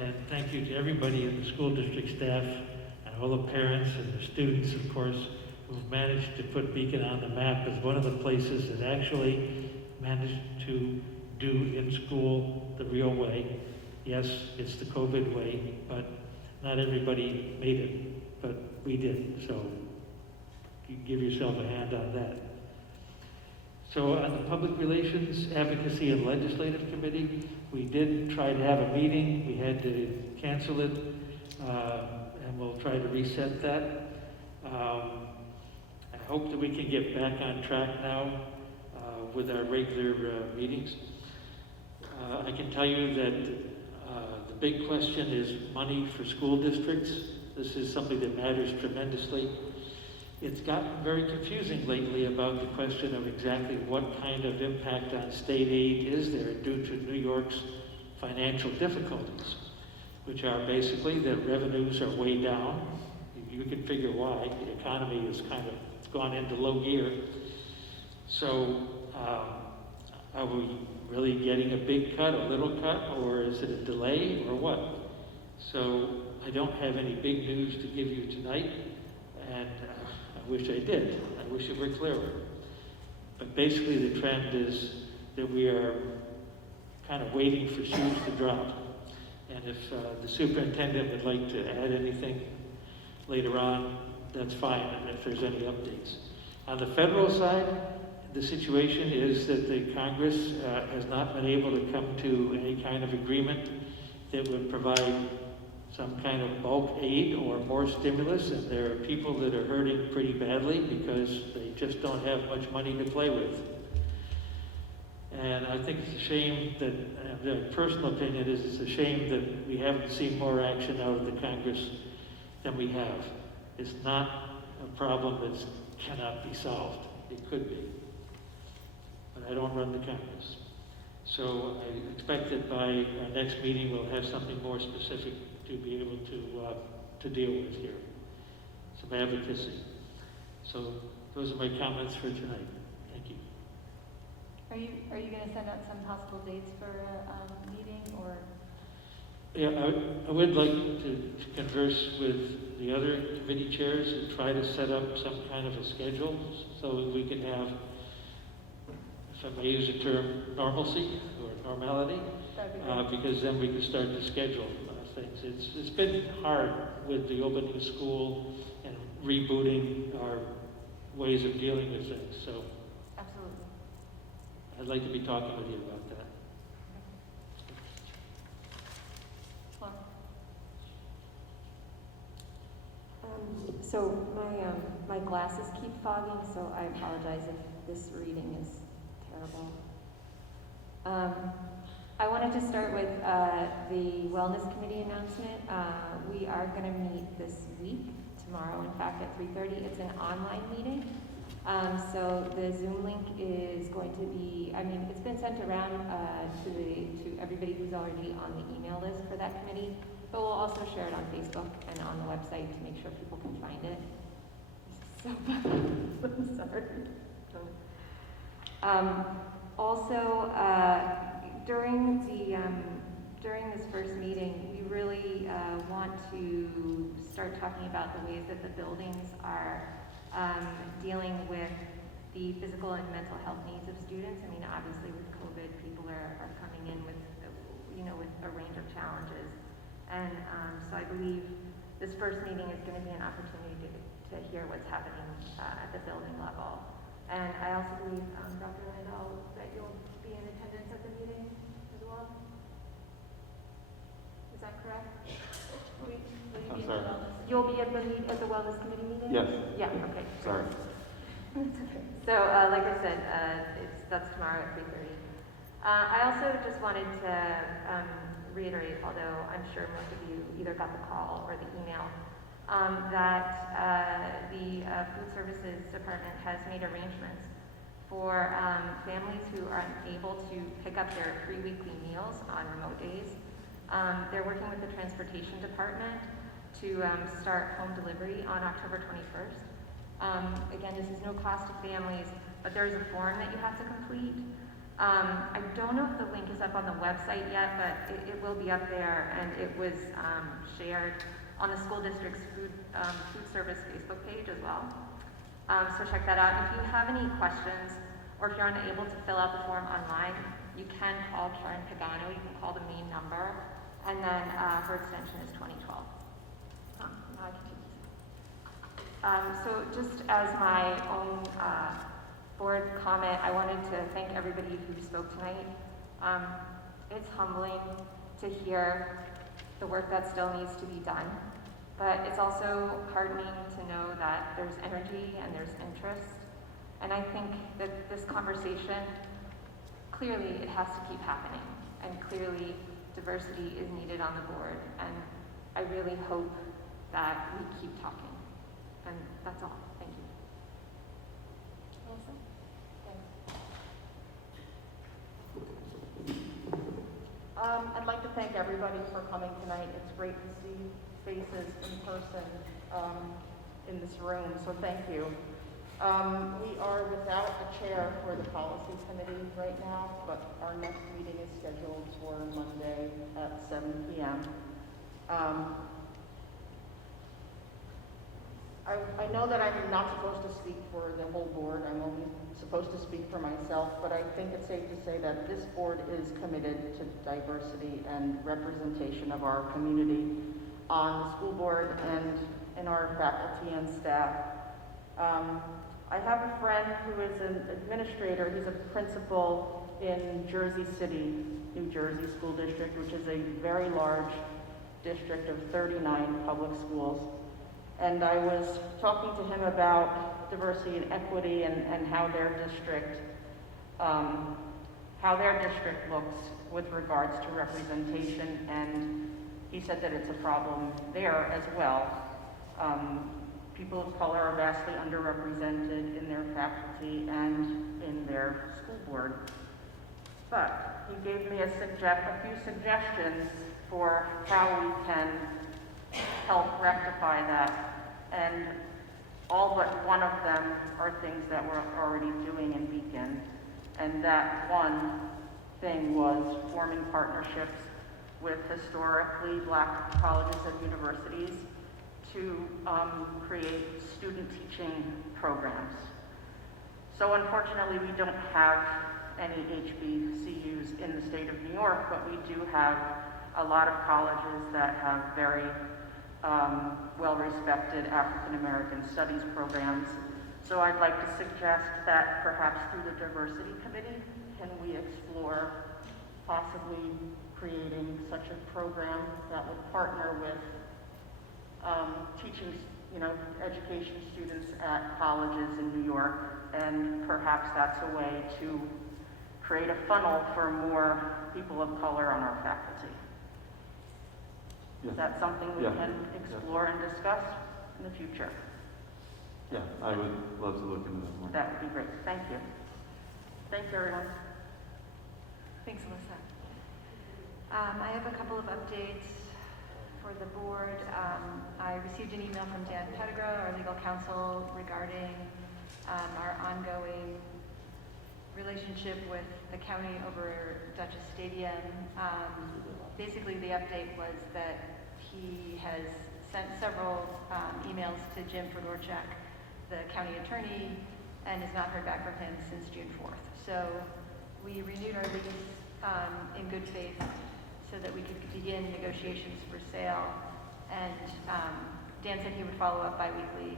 And thank you to everybody in the school district staff and all the parents and the students, of course, who've managed to put Beacon on the map as one of the places that actually managed to do in school the real way. Yes, it's the COVID way, but not everybody made it, but we did. So you give yourself a hand on that. So on the Public Relations, Advocacy, and Legislative Committee, we did try to have a meeting. We had to cancel it, and we'll try to reset that. I hope that we can get back on track now with our regular meetings. I can tell you that the big question is money for school districts. This is something that matters tremendously. It's gotten very confusing lately about the question of exactly what kind of impact on state aid is there due to New York's financial difficulties, which are basically that revenues are way down. You can figure why. The economy is it's gone into low gear. So are we really getting a big cut, a little cut, or is it a delay, or what? So I don't have any big news to give you tonight, and I wish I did. I wish it were clearer. But basically the trend is that we are kind of waiting for shoes to drop. And if the superintendent would like to add anything later on, that's fine, and if there's any updates. On the federal side, the situation is that the Congress has not been able to come to any kind of agreement that would provide some kind of bulk aid or more stimulus, and there are people that are hurting pretty badly because they just don't have much money to play with. And I think it's a shame that, the personal opinion is it's a shame that we haven't seen more action out of the Congress than we have. It's not a problem that cannot be solved. It could be. But I don't run the Congress. So I expect that by our next meeting we'll have something more specific to be able to deal with here. Some advocacy. So those are my comments for tonight. Thank you. Are you going to send out some possible dates for a meeting, or? Yeah, I would like to converse with the other committee chairs and try to set up some kind of a schedule so that we can have, if I may use the term, normalcy or normality, because then we can start to schedule things. It's been hard with the opening of school and rebooting our ways of dealing with things. So Absolutely. I'd like to be talking with you about that. So my glasses keep fogging, so I apologize if this reading is terrible. I wanted to start with the Wellness Committee announcement. We are going to meet this week, tomorrow, in fact, at 3:30. It's an online meeting. So the Zoom link is going to be, it's been sent around to everybody who's already on the email list for that committee, but we'll also share it on Facebook and on the website to make sure people can find it. So I'm sorry. Also, during this first meeting, we really want to start talking about the ways that the buildings are dealing with the physical and mental health needs of students. Obviously with COVID, people are coming in with a range of challenges. And so I believe this first meeting is going to be an opportunity to hear what's happening at the building level. And I also believe, Dr. Landau, that you'll be in attendance at the meeting as well? Is that correct? Will you I'm be sorry. You'll be at the Wellness Committee meeting? Yes. Yeah, okay. Sorry. So, like I said, that's tomorrow at 3:30. I also just wanted to reiterate, although I'm sure most of you either got the call or the email, that the Food Services Department has made arrangements for families who are unable to pick up their free weekly meals on remote days. They're working with the Transportation Department to start home delivery on October 21st. Again, this is no cost to families, but there's a form that you have to complete. I don't know if the link is up on the website yet, but it will be up there, and it was shared on the school district's food service Facebook page as well. So check that out. If you have any questions, or if you're unable to fill out the form online, you can call Karen Pagano. You can call the main number, and then her extension is 2012. Now I continue. So just as my own board comment, I wanted to thank everybody who spoke tonight. It's humbling to hear the work that still needs to be done, but it's also heartening to know that there's energy and there's interest. And I think that this conversation, clearly it has to keep happening, and clearly diversity is needed on the board, and I really hope that we keep talking. And that's all. Thank you. Melissa? Thanks. I'd like to thank everybody for coming tonight. It's great to see faces in person in this room, so thank you. We are without a chair for the policy committee right now, but our next meeting is scheduled for Monday at 7 p.m. I know that I'm not supposed to speak for the whole board. I'm only supposed to speak for myself, but I think it's safe to say that this board is committed to diversity and representation of our community on the school board and in our faculty and staff. I have a friend who is an administrator. He's a principal in Jersey City, New Jersey School District, which is a very large district of 39 public schools. And I was talking to him about diversity and equity and how their district looks with regards to representation, and he said that it's a problem there as well. People of color are vastly underrepresented in their faculty and in their school board. But he gave me a few suggestions for how we can help rectify that. And all but one of them are things that we're already doing in Beacon. And that one thing was forming partnerships with historically Black colleges and universities to create student teaching programs. So unfortunately, we don't have any HBCUs in the state of New York, but we do have a lot of colleges that have very well-respected African-American studies programs. So I'd like to suggest that perhaps through the diversity committee, can we explore possibly creating such a program that would partner with teaching, education students at colleges in New York, and perhaps that's a way to create a funnel for more people of color on our faculty. Yeah. Is that something we can explore and discuss in the future? Yeah, I would love to look into that more. That would be great. Thank you. Thank you, everyone. Thanks, Alyssa. I have a couple of updates for the board. I received an email from Dan Pettigrew, our legal counsel, regarding our ongoing relationship with the county over Duchess Stadium. Basically, the update was that he has sent several emails to Jim Fedorchak, the county attorney, and has not heard back from him since June 4th. So we renewed our lease in good faith so that we could begin negotiations for sale. And Dan said he would follow up bi-weekly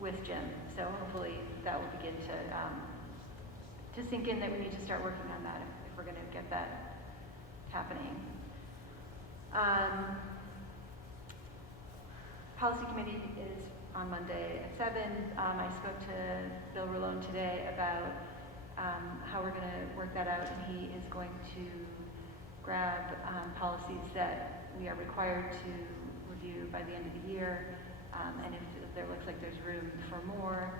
with Jim. So hopefully that will begin to sink in that we need to start working on that if we're going to get that happening. Policy committee is on Monday at 7. I spoke to Bill Rulone today about how we're going to work that out, and he is going to grab policies that we are required to review by the end of the year, and if there looks like there's room for more,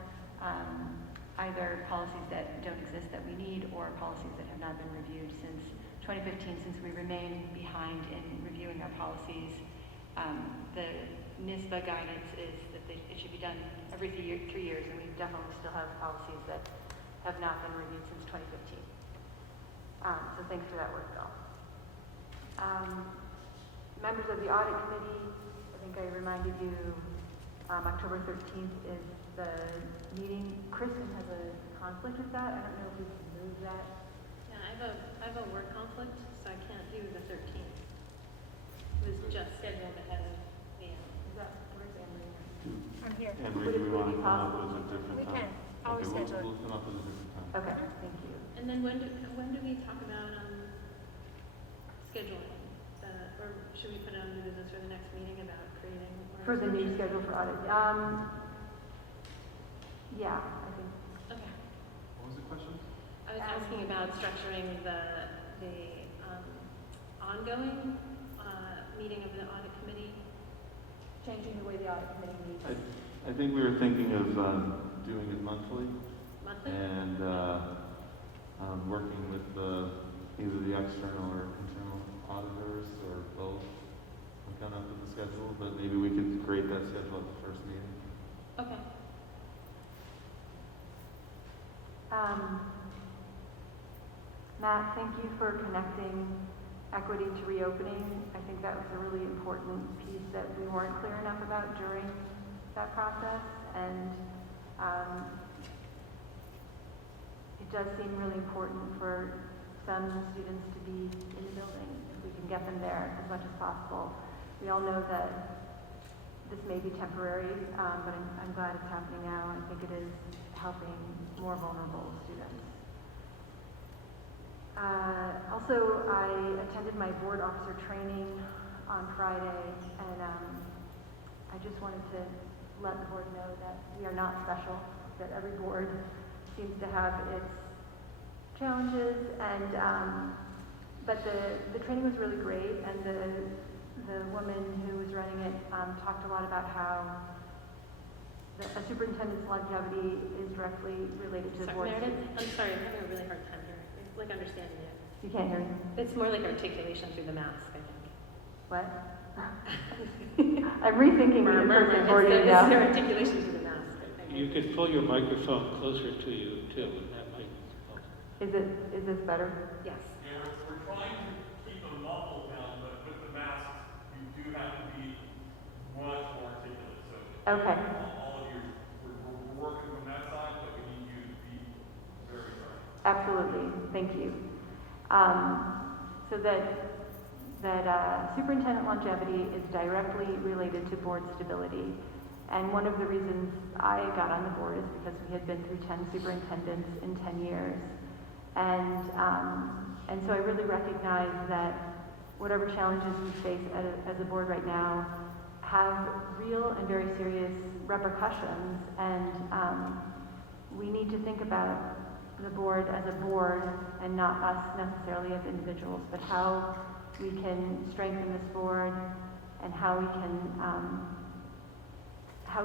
either policies that don't exist that we need or policies that have not been reviewed since 2015, since we remain behind in reviewing our policies. The NISBA guidance is that it should be done every 3 years, and we definitely still have policies that have not been reviewed since 2015. So thanks for that work, Bill. Members of the audit committee, I think I reminded you, October 13th is the meeting. Kristen has a conflict with that. I don't know if we can move that. Yeah, I have a work conflict, so I can't do the 13th. It was just scheduled ahead of the Is that, where's Anne-Marie? I'm here. Anne-Marie, do we want to come up with a different time? We can. Always Okay, schedule it. we'll come up with a different time. Okay, thank you. And then when do we talk about scheduling? Or should we put it on new business for the next meeting about creating? For the new schedule for audit. Yeah, I think. Okay. What was the question? I was asking about structuring the ongoing meeting of the audit committee. Changing the way the audit committee meets. I think we were thinking of doing it monthly. Monthly? And working with either the external or internal auditors or both to come up with the schedule, but maybe we could create that schedule at the first meeting. Okay. Matt, thank you for connecting equity to reopening. I think that was a really important piece that we weren't clear enough about during that process, and it does seem really important for some students to be in the building if we can get them there as much as possible. We all know that this may be temporary, but I'm glad it's happening now, and I think it is helping more vulnerable students. Also, I attended my board officer training on Friday, and I just wanted to let the board know that we are not special, that every board seems to have its challenges, and but the training was really great, and the woman who was running it talked a lot about how a superintendent's longevity is directly related to the board's. Meredith, I'm sorry, I'm having a really hard time here. It's like understanding it. You can't hear me? It's more like articulation through the mask, I think. What? I'm rethinking the in-person board It's now. the articulation through the mask, I think. You could pull your microphone closer to you too, and that might help. Is this better? Yes. Yeah, we're trying to keep the muffle down, but with the mask, you do have to be much more articulate. So Okay. all of you, we're working from that side, but we need you to be very firm. Absolutely, thank you. So that superintendent longevity is directly related to board stability. And one of the reasons I got on the board is because we had been through 10 superintendents in 10 years. And so I really recognize that whatever challenges we face as a board right now have real and very serious repercussions, and we need to think about the board as a board and not us necessarily as individuals, but how we can strengthen this board and how we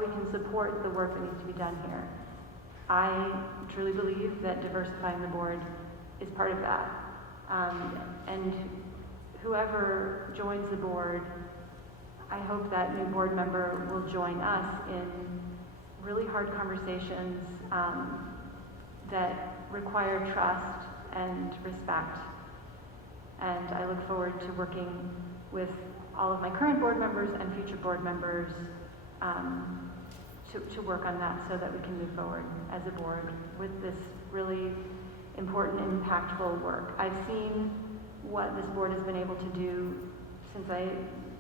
can support the work that needs to be done here. I truly believe that diversifying the board is part of that. And whoever joins the board, I hope that new board member will join us in really hard conversations that require trust and respect. And I look forward to working with all of my current board members and future board members to work on that so that we can move forward as a board with this really important and impactful work. I've seen what this board has been able to do since I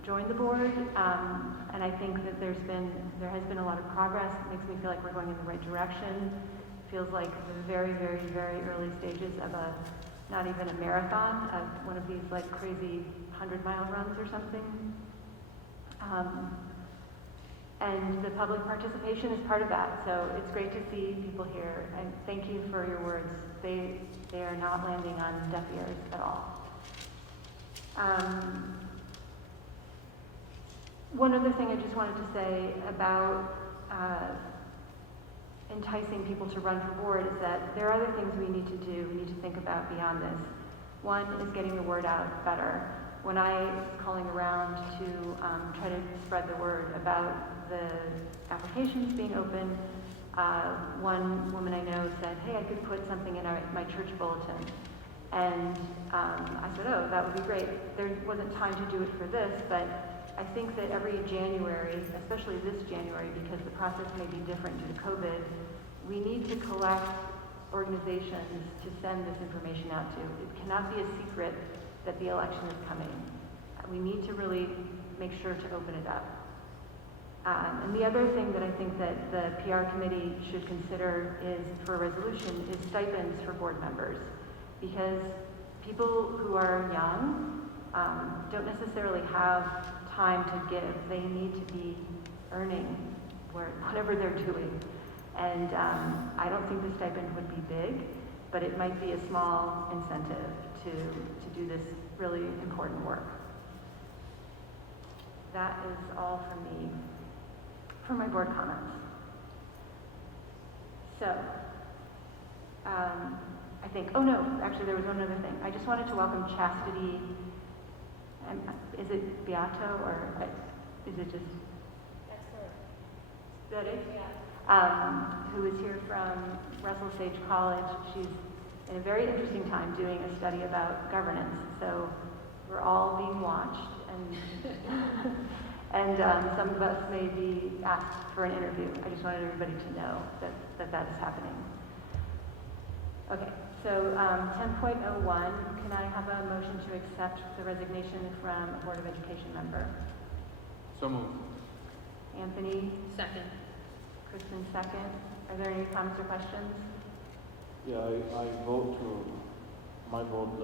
joined the board, and I think that there has been a lot of progress. It makes me feel like we're going in the right direction. It feels like the very, very, very early stages of not even a marathon, of one of these like crazy 100-mile runs or something. And the public participation is part of that, so it's great to see people here, and thank you for your words. They are not landing on deaf ears at all. One other thing I just wanted to say about enticing people to run for board is that there are other things we need to do, we need to think about beyond this. One is getting the word out better. When I was calling around to try to spread the word about the applications being open, one woman I know said, hey, I could put something in my church bulletin. And I said, oh, that would be great. There wasn't time to do it for this, but I think that every January, especially this January, because the process may be different due to COVID, we need to collect organizations to send this information out to. It cannot be a secret that the election is coming. We need to really make sure to open it up. And the other thing that I think that the PR committee should consider is, for a resolution, is stipends for board members. Because people who are young don't necessarily have time to give. They need to be earning whatever they're doing. And I don't think the stipend would be big, but it might be a small incentive to do this really important work. That is all from me for my board comments. So, I think, oh no, actually there was one other thing. I just wanted to welcome Chastity, is it Beato or is it just? That's her. Is that it? Yeah. Who is here from Russell Sage College. She's in a very interesting time doing a study about governance. So we're all being watched, and some of us may be asked for an interview. I just wanted everybody to know that is happening. Okay, so 10.01, can I have a motion to accept the resignation from a Board of Education member? So moved. Anthony? Second. Kristen, second. Are there any comments or questions? Yeah, I vote to, my vote,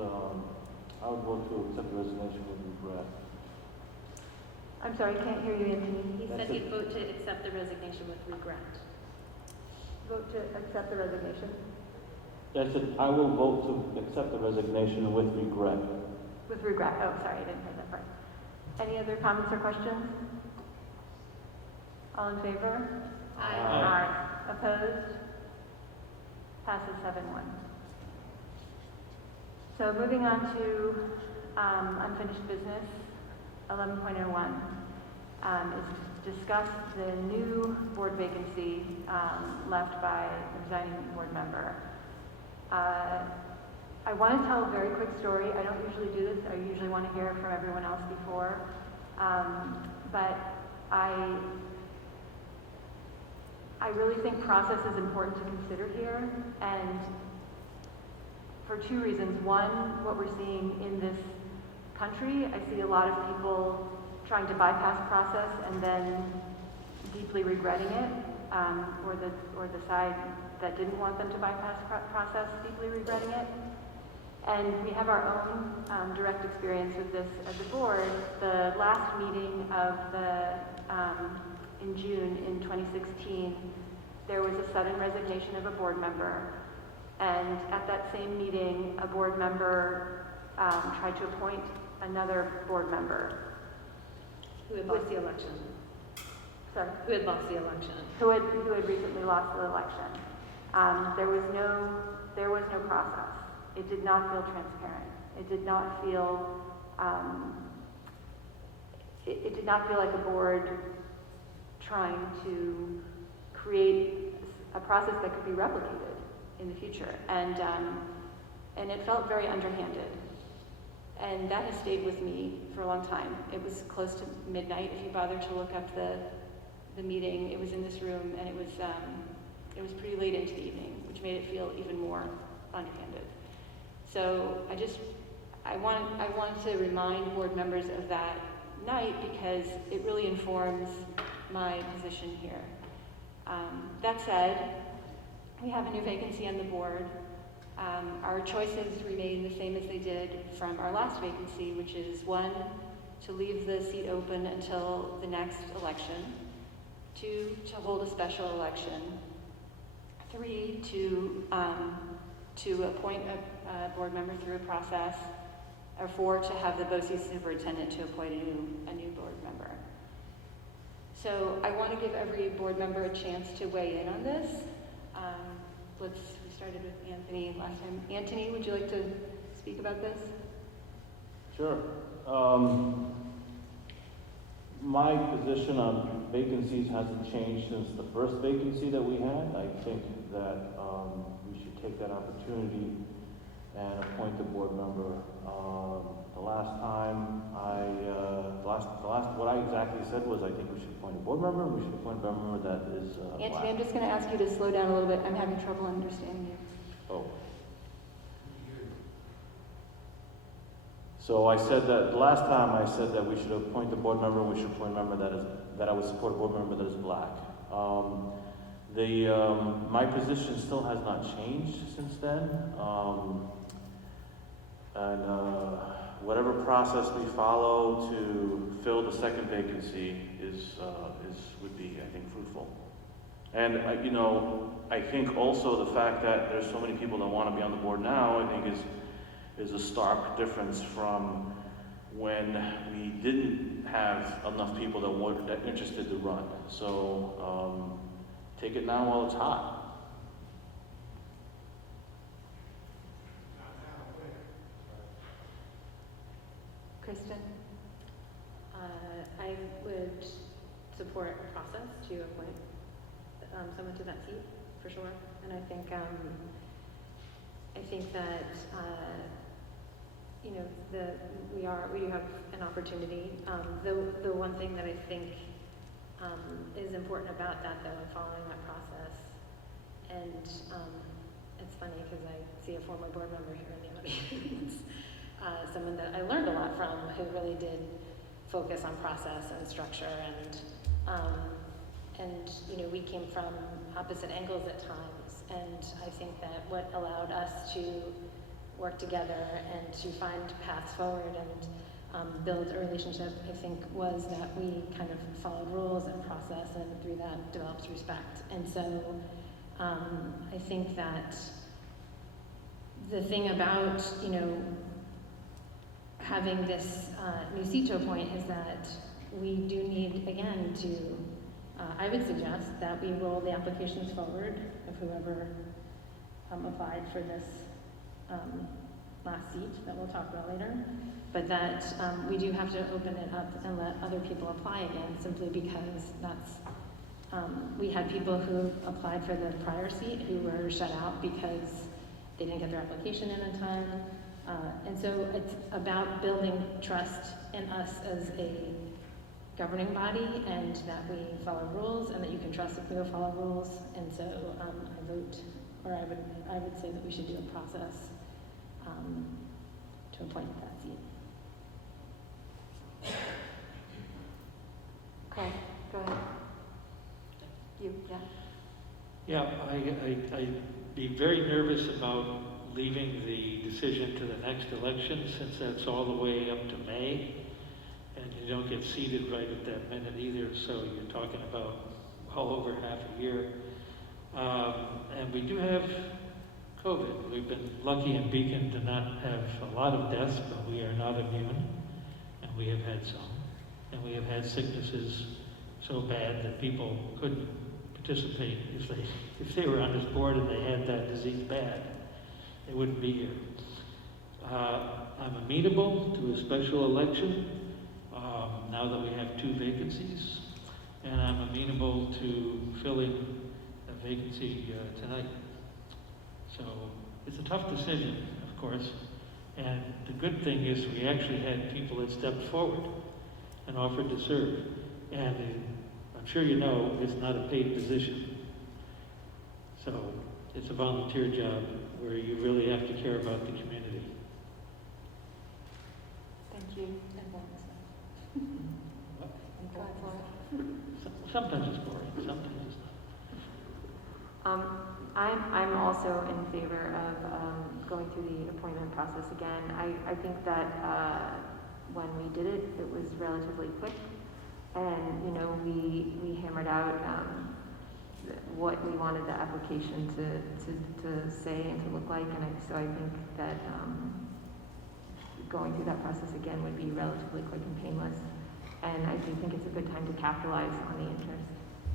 I would vote to accept the resignation with regret. I'm sorry, I can't hear you, Anthony. He said he'd vote to accept the resignation with regret. Vote to accept the resignation? I said, I will vote to accept the resignation with regret. With regret. Oh, sorry, I didn't hear that part. Any other comments or questions? All in favor? Aye. Aye. Opposed? Passes 7-1. So moving on to unfinished business, 11.01 is to discuss the new board vacancy left by the resigning board member. I want to tell a very quick story. I don't usually do this. I usually want to hear from everyone else before. But I really think process is important to consider here, and for two reasons. One, what we're seeing in this country, I see a lot of people trying to bypass process and then deeply regretting it, or the side that didn't want them to bypass process deeply regretting it. And we have our own direct experience with this as a board. The last meeting of in June in 2016, there was a sudden resignation of a board member. And at that same meeting, a board member tried to appoint another board member. Who had lost the election. Sorry? Who had lost the election. Who had recently lost the election. There was no process. It did not feel transparent. It did not feel it did not feel like a board trying to create a process that could be replicated in the future, and it felt very underhanded, and that has stayed with me for a long time. It was close to midnight. If you bother to look up the meeting, it was in this room, and it was pretty late into the evening, which made it feel even more underhanded. So I want to remind board members of that night because it really informs my position here. That said, we have a new vacancy on the board. Our choices remain the same as they did from our last vacancy, which is one, to leave the seat open until the next election, 2, to hold a special election. 3, to appoint a board member through a process. Or 4, to have the BOCES superintendent to appoint a new board member. So I want to give every board member a chance to weigh in on this. We started with Anthony last time. Anthony, would you like to speak about this? Sure. My position on vacancies hasn't changed since the first vacancy that we had. I think that we should take that opportunity and appoint a board member. The last time what I exactly said was I think we should appoint a board member, and we should appoint a board member that is Anthony, black. I'm just going to ask you to slow down a little bit. I'm having trouble understanding you. Oh. So I said that, the last time I said that we should appoint a board member, and we should appoint a member that I would support a board member that is black. My position still has not changed since then. Whatever process we follow to fill the second vacancy would be, I think, fruitful. And I think also the fact that there's so many people that want to be on the board now, I think is a stark difference from when we didn't have enough people that were interested to run. So take it now while it's hot. Kristen? I would support a process to appoint someone to that seat, for sure. And I think that we do have an opportunity. The one thing that I think is important about that, though, in following that process, and it's funny because I see a former board member here in the audience, someone that I learned a lot from, who really did focus on process and structure, and we came from opposite angles at times, and I think that what allowed us to work together and to find paths forward and build a relationship, I think, was that we kind of followed rules and process, and through that developed respect. And so I think that the thing about, having this new seat to appoint is that we do need, again, to, I would suggest that we roll the applications forward of whoever applied for this last seat that we'll talk about later, but that we do have to open it up and let other people apply again, simply because that's, we had people who applied for the prior seat who were shut out because they didn't get their application in in time. And so it's about building trust in us as a governing body, and that we follow rules, and that you can trust that we will follow rules. And so I would say that we should do a process to appoint that seat. Okay, go ahead. You, yeah. Yeah, I'd be very nervous about leaving the decision to the next election, since that's all the way up to May, and you don't get seated right at that minute either, so you're talking about well over half a year. And we do have COVID. We've been lucky in Beacon to not have a lot of deaths, but we are not immune, and we have had some. And we have had sicknesses so bad that people couldn't participate if they were on this board and they had that disease bad. They wouldn't be here. I'm amenable to a special election now that we have 2 vacancies, and I'm amenable to filling a vacancy tonight. So it's a tough decision, of course, and the good thing is we actually had people that stepped forward and offered to serve, and I'm sure you know it's not a paid position. So it's a volunteer job where you really have to care about the community. Thank you. Sometimes it's boring, sometimes it's not. I'm also in favor of going through the appointment process again. I think that when we did it, it was relatively quick. And, you know, we hammered out what we wanted the application to say and to look like, and so I think that going through that process again would be relatively quick and painless. And I do think it's a good time to capitalize on the interest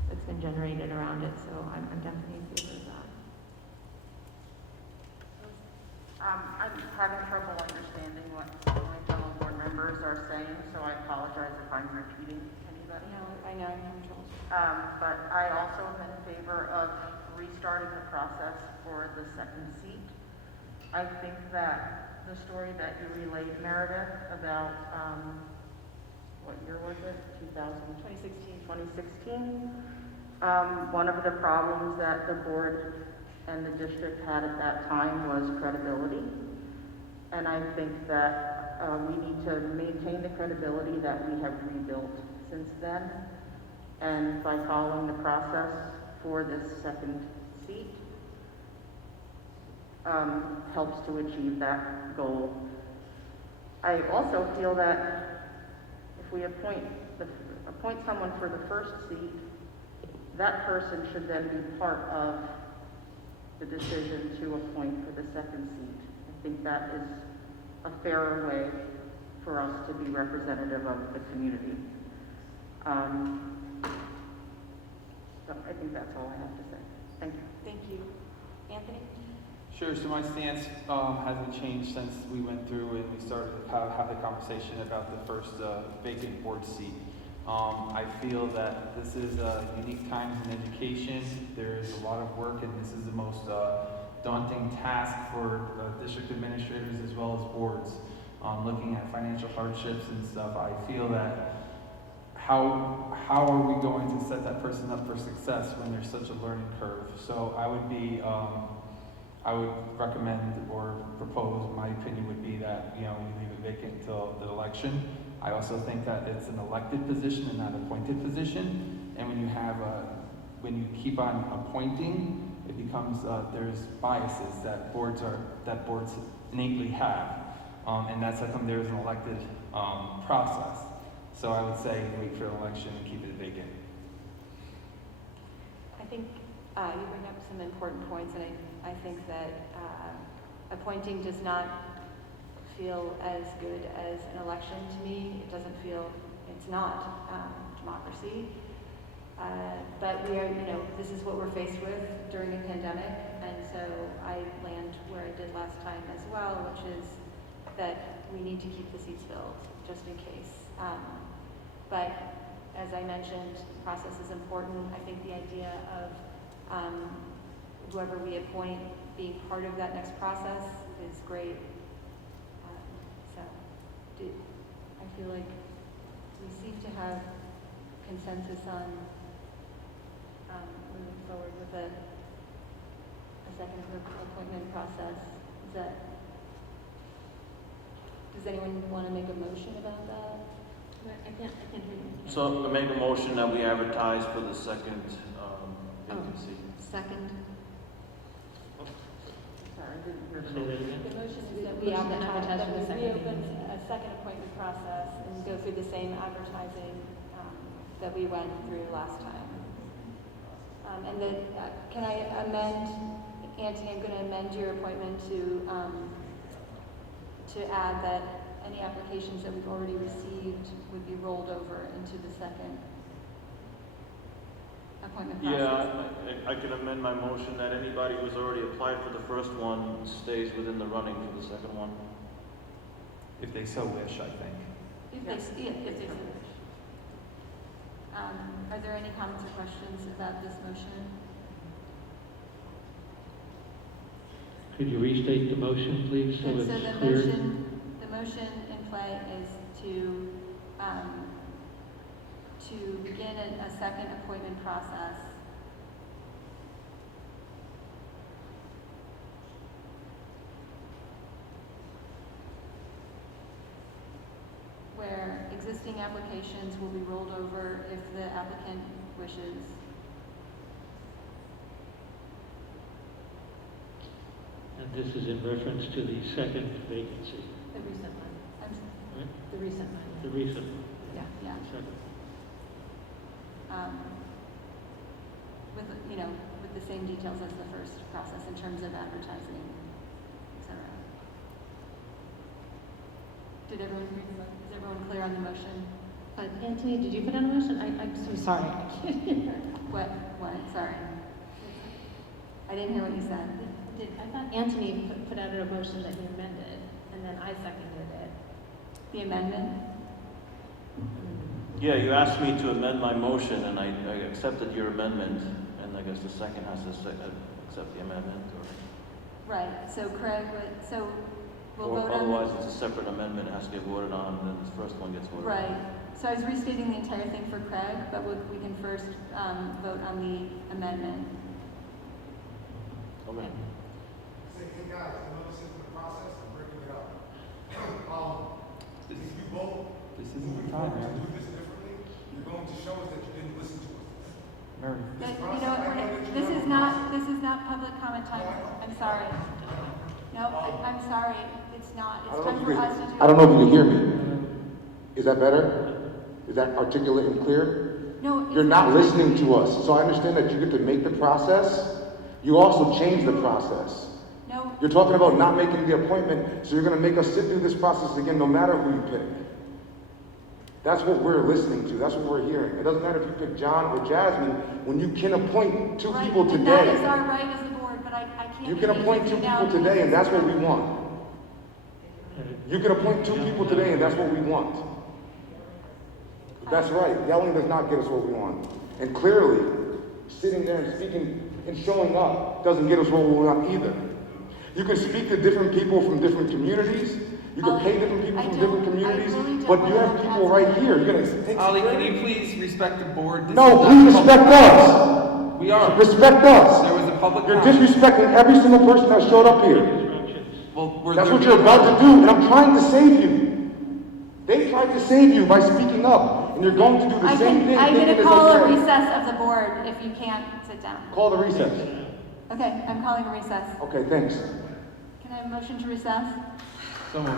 that's been generated around it, so I'm definitely in favor of that. I'm having trouble understanding what my fellow board members are saying, so I apologize if I'm repeating anybody. No, I know I'm having trouble. But I also am in favor of restarting the process for the second seat. I think that the story that you relayed, Meredith, about, what year was it? 2016. 2016. One of the problems that the board and the district had at that time was credibility. And I think that we need to maintain the credibility that we have rebuilt since then. And by following the process for this second seat, helps to achieve that goal. I also feel that if we appoint someone for the first seat, that person should then be part of the decision to appoint for the second seat. I think that is a fairer way for us to be representative of the community. So I think that's all I have to say. Thank you. Thank you. Anthony? Sure, so my stance hasn't changed since we went through and we started to have the conversation about the first vacant board seat. I feel that this is unique times in education. There is a lot of work, and this is the most daunting task for district administrators as well as boards. Looking at financial hardships and stuff, I feel that how are we going to set that person up for success when there's such a learning curve? So I would recommend or propose, my opinion would be that, you know, we leave it vacant until the election. I also think that it's an elected position and not an appointed position. And when you keep on appointing, it becomes, there's biases that boards innately have. And that's how come there's an elected process. So I would say wait for an election and keep it vacant. I think you bring up some important points, and I think that appointing does not feel as good as an election to me. It doesn't feel, it's not democracy. But we are, you know, this is what we're faced with during a pandemic, and so I land where I did last time as well, which is that we need to keep the seats filled, just in case. But as I mentioned, the process is important. I think the idea of whoever we appoint being part of that next process is great. I feel like we seem to have consensus on moving forward with a second appointment process. Does anyone want to make a motion about that? I can't hear you. So I make a motion that we advertise for the second vacancy. Second. Sorry, I didn't hear Say that again? The motion is that we advertise, that we reopen a second appointment process and go through the same advertising that we went through last time. And then, can I amend, Anthony, I'm going to amend your appointment to add that any applications that we've already received would be rolled over into the second appointment process. Yeah, I can amend my motion that anybody who's already applied for the first one stays within the running for the second one. If they so wish, I think. If they so wish. Are there any comments or questions about this motion? Could you restate the motion, please, so And it's so the clear? motion in play is to begin a second appointment process where existing applications will be rolled over if the applicant wishes. And this is in reference to the second vacancy, The recent one. right? The recent one. The recent one. Yeah. Second. with, you know, with the same details as the first process in terms of advertising, etc. Did everyone read the motion? Is everyone clear on the motion? Anthony, did you put on a motion? I'm so sorry. I can't hear. What? Sorry. I didn't hear what you said. I thought Anthony put out a motion that he amended, and then I seconded it. The amendment? Yeah, you asked me to amend my motion, and I accepted your amendment, and I guess the second has to accept the amendment, Right. So Craig, so we'll or vote on. otherwise it's a separate amendment, it has to get voted on, and then the first one gets voted on. Right. So I was restating the entire thing for Craig, but we can first vote on the amendment. Okay. Hey guys, I know this isn't the process, I'm breaking it up. If you vote, This isn't the time, to man. do this differently, you're going to show us that you didn't listen to us. Mary. You know what, this is not public comment time. I'm sorry. No, I'm sorry. It's not. It's time for us to do. I don't know if you can hear me. Is that better? Is that articulate and clear? No. You're not listening to us. So I understand that you get to make the process. You also change the process. No. You're talking about not making the appointment, so you're going to make us sit through this process again no matter who you pick. That's what we're listening to. That's what we're hearing. It doesn't matter if you pick John or Jasmine when you can appoint two people And that is today. our right as a board, but I can't. You can appoint two people today, and that's what we want. You can appoint two people today, and that's what we want. But that's right. Yelling does not get us what we want. And clearly, sitting there and speaking and showing up doesn't get us what we want either. You can speak to different people from different communities. You can pay different people from different communities. But you have people right here. You're gonna take Ollie, can you please respect the board? This No, is please not respect public- us. We are. Respect us. There was a public You're comment. disrespecting every single person that showed up here. Well, That's what you're about to do, and I'm trying to save you. They tried to save you by speaking up, and you're going to do the same thing. I'm thinking going to it's call a okay. recess of the board if you can't sit down. Call the recess. Okay, I'm calling a recess. Okay, thanks. Can I have a motion to recess? So moved.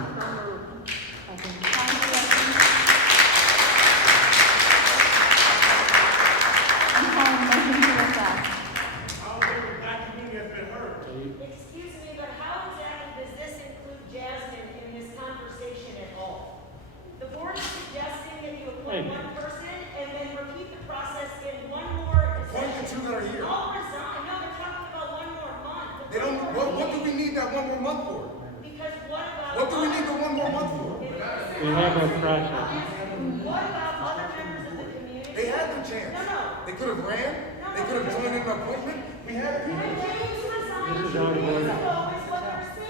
I'm calling a motion to recess. Excuse me, but how exactly does this include Jasmine in this conversation at all? The board is suggesting that you appoint one person and then repeat the process in one more Appoint the two that are here. All resign. No, they're talking about one more month. They don't. What do we need that one more month for? Because what about? What do we need the one more month for? We have a process. What about other members of the community? They had their chance. No. They could have ran. They could have joined in an appointment. We had people. This is out of order.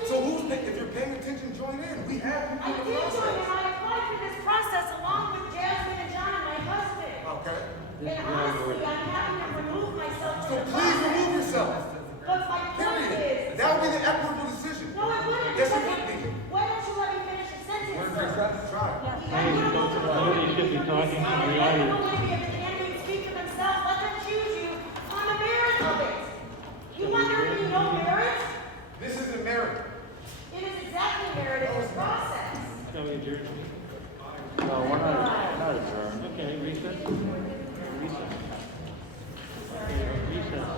So if you're paying attention, join in. We have people I in the did join process. and I applied for this process along with Jasmine and John, my husband. Okay. And honestly, I'm having to remove myself So from the please process. remove yourself. But my point Period. is. That would be the equitable decision. No, it wouldn't. Yes, it would be. Why don't you let me finish the sentence, sir? Try. Somebody should be talking to the audience. Maybe if the candidates speak for themselves, let them choose you on the merit of it. You want there to be no merit? This isn't merit. It is exactly merit in this process. Shall we adjourn? No, we're not adjourned. Okay, recess? Recess. Okay, recess.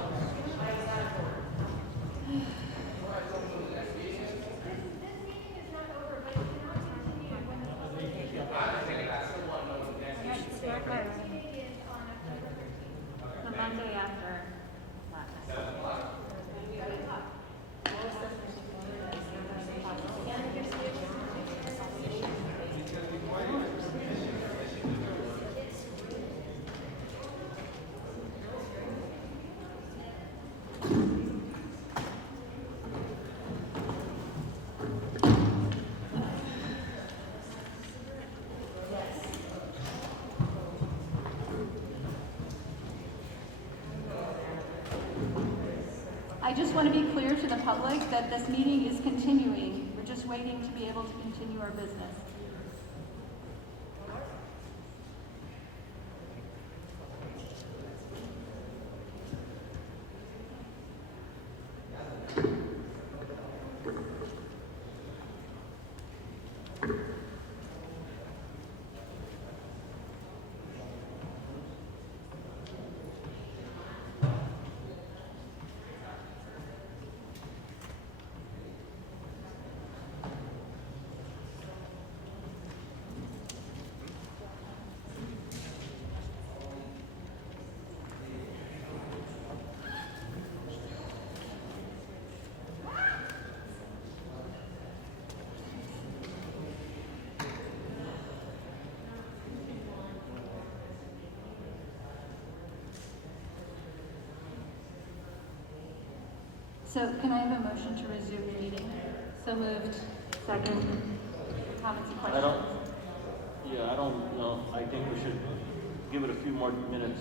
The Monday after. I just want to be clear to the public that this meeting is continuing. We're just waiting to be able to continue our business. So can I have a motion to resume the meeting? So moved. Second. Comments and I questions? don't know. I think we should give it a few more minutes.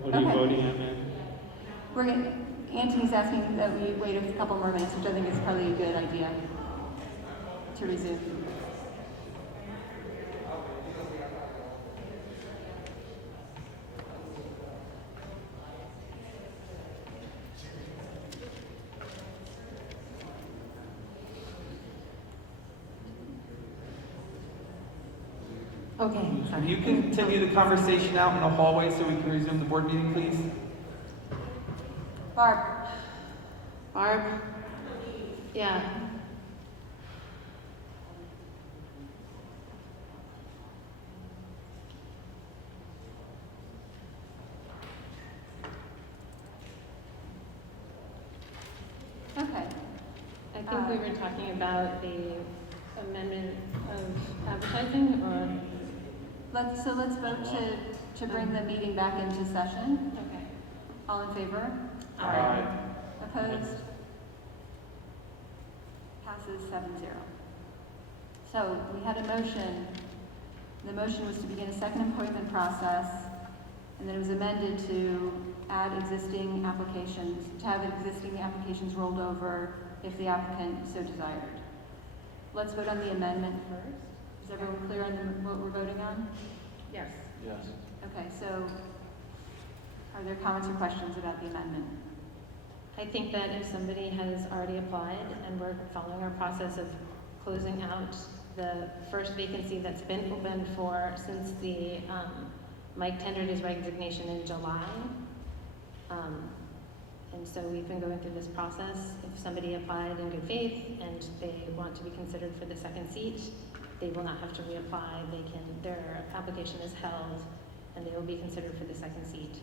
What are you Okay. voting on, man? Anthony's asking that we wait a couple more minutes, which I think is probably a good idea to resume. Okay. Can you continue the conversation out in the hallway so we can resume the board meeting, please? Barb? Barb? Yeah. Okay. I think we were talking about the amendment of advertising, or? Let's vote to bring the meeting back into session. Okay. All in favor? Aye. Opposed? Passes 7-0. So we had a motion. The motion was to begin a second appointment process, and then it was amended to add existing applications, to have existing applications rolled over if the applicant so desired. Let's vote on the amendment first. Is everyone clear on what we're voting on? Yes. Yes. Okay, so are there comments or questions about the amendment? I think that if somebody has already applied and we're following our process of closing out the first vacancy that's been open since the Mike tendered his resignation in July. And so we've been going through this process. If somebody applied in good faith and they want to be considered for the second seat, they will not have to reapply. Their application is held and they will be considered for the second seat.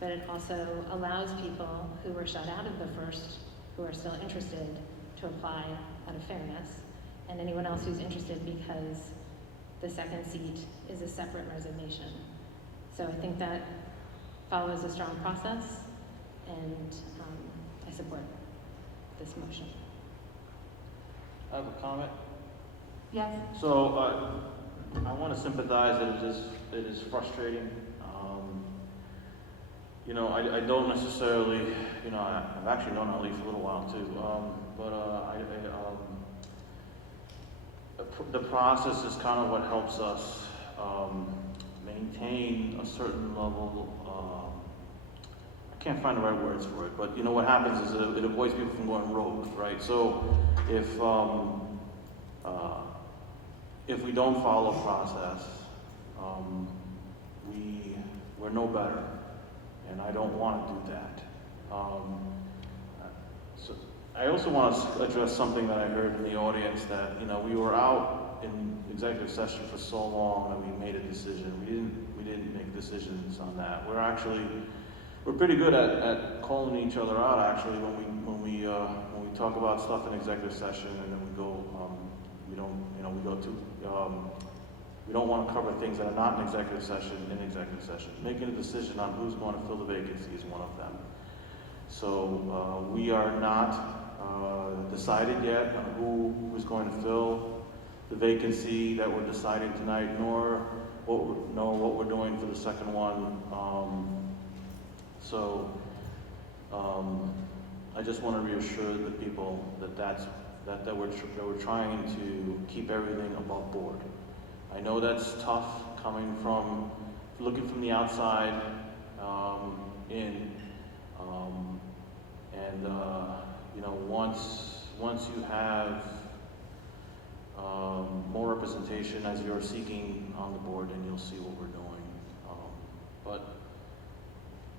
But it also allows people who were shut out of the first, who are still interested, to apply out of fairness, and anyone else who's interested because the second seat is a separate resignation. So I think that follows a strong process, and I support this motion. I have a comment. Yes. So I want to sympathize that it is frustrating. I don't necessarily, I've actually known Ali for a little while too, the process is kind of what helps us maintain a certain level, I can't find the right words for it, but what happens is it avoids people from going rogue, right? So if we don't follow process, we're no better. And I don't want to do that. So I also want to address something that I heard in the audience that, we were out in executive session for so long that we made a decision. We didn't make decisions on that. We're pretty good at calling each other out actually when we talk about stuff in executive session, and then we don't want to cover things that are not in executive session in executive session. Making a decision on who's going to fill the vacancy is one of them. So we are not decided yet on who is going to fill the vacancy that we're deciding tonight, nor what we're doing for the second one. I just want to reassure the people that we're trying to keep everything above board. I know that's tough coming from, looking from the outside in, once you have more representation as you're seeking on the board, then you'll see what we're doing. But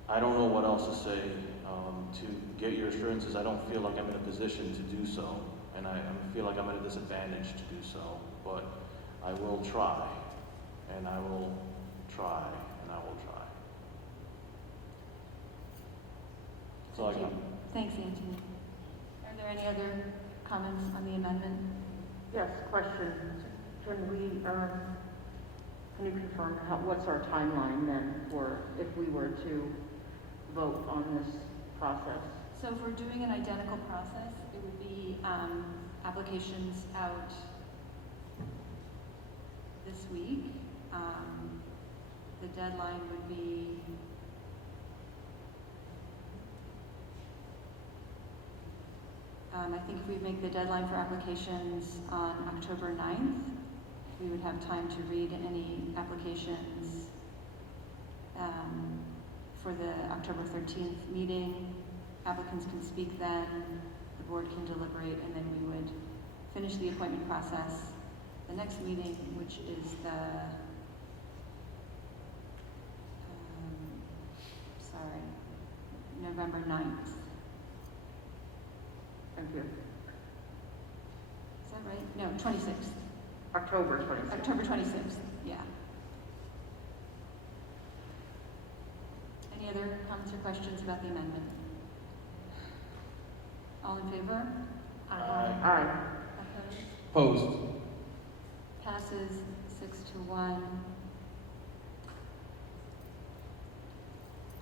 I don't know what else to say to get your assurances. I don't feel like I'm in a position to do so, and I feel like I'm at a disadvantage to do so, but I will try, and I will try, and I will try. That's all I got. Thanks, Anthony. Are there any other comments on the amendment? Yes, question. Can you confirm what's our timeline then for if we were to vote on this process? So if we're doing an identical process, it would be applications out this week. The deadline would be I think if we make the deadline for applications on October 9th, we would have time to read any applications for the October 13th meeting. Applicants can speak then, the board can deliberate, and then we would finish the appointment process. The next meeting, which is the, November 9th. Thank you. Is that right? No, 26th. October 26th. October 26th, yeah. Any other comments or questions about the amendment? All in favor? Aye. Opposed? Opposed. Passes 6-1.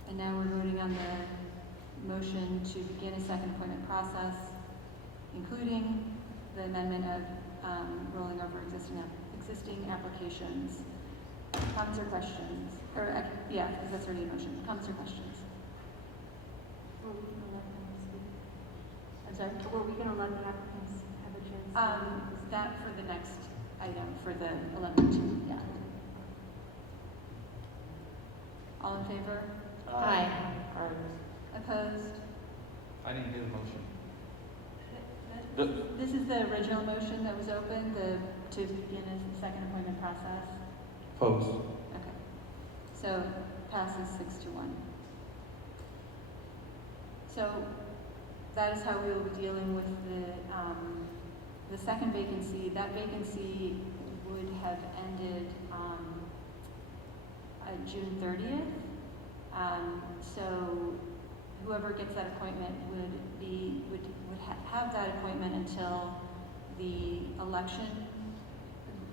And now we're voting on the motion to begin a second appointment process, including the amendment of rolling over existing applications. Comments or questions? Or, yeah, because that's already a motion. Comments or questions? I'm sorry? Were we going to let the applicants have a chance? That for the next item, for the 11-2, yeah. All in favor? Aye. Opposed? I didn't hear the motion. This is the original motion that was open, to begin a second appointment process. Opposed. Okay. So passes 6-1. So that is how we will be dealing with the second vacancy. That vacancy would have ended June 30th. So whoever gets that appointment would have that appointment until the election,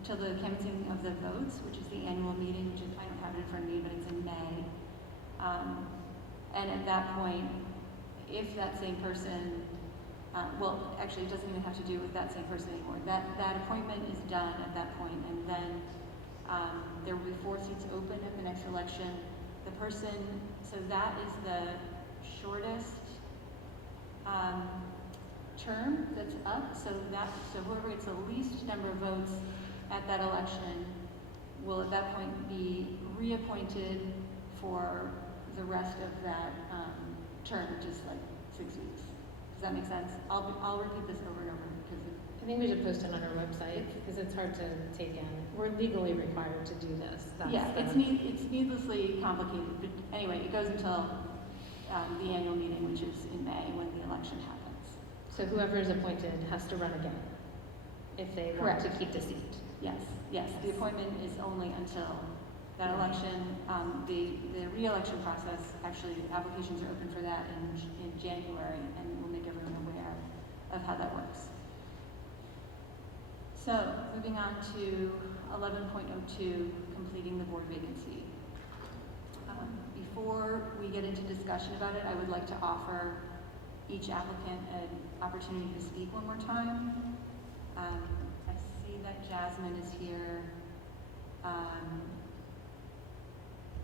till the canvassing of the votes, which is the annual meeting, which is, I don't have it in front of me, but it's in May. And at that point, if that same person, well, actually, it doesn't even have to do with that same person anymore. That appointment is done at that point, and then there will be 4 seats open at the next election. The person, so that is the shortest term that's up. So whoever gets the least number of votes at that election will at that point be reappointed for the rest of that term, which is like 6 weeks. Does that make sense? I'll repeat this over and over because I think we should post it on our website because it's hard to take in. We're legally required to do this. it's needlessly complicated. But anyway, it goes until the annual meeting, which is in May when the election happens. So whoever is appointed has to run again if they want to keep the seat. Yes. The appointment is only until that election. The re-election process, actually, applications are open for that in January, and we'll make everyone aware of how that works. So, moving on to 11.02, completing the board vacancy. Before we get into discussion about it, I would like to offer each applicant an opportunity to speak one more time. I see that Jasmine is here.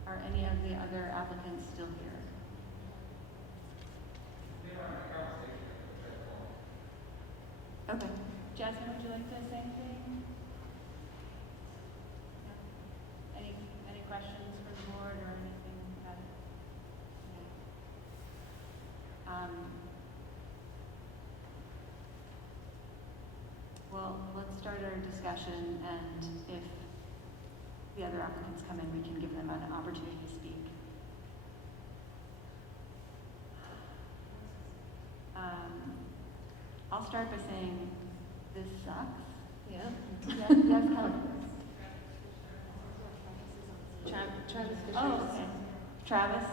Are any of the other applicants still here? Okay. Jasmine, would you like to say anything? No? Any questions for the board or anything about it? No. Well, let's start our discussion, and if the other applicants come in, we can give them an opportunity to speak. I'll start by saying this sucks. Yeah. Yes, Kelly. Travis. Oh, okay. Travis,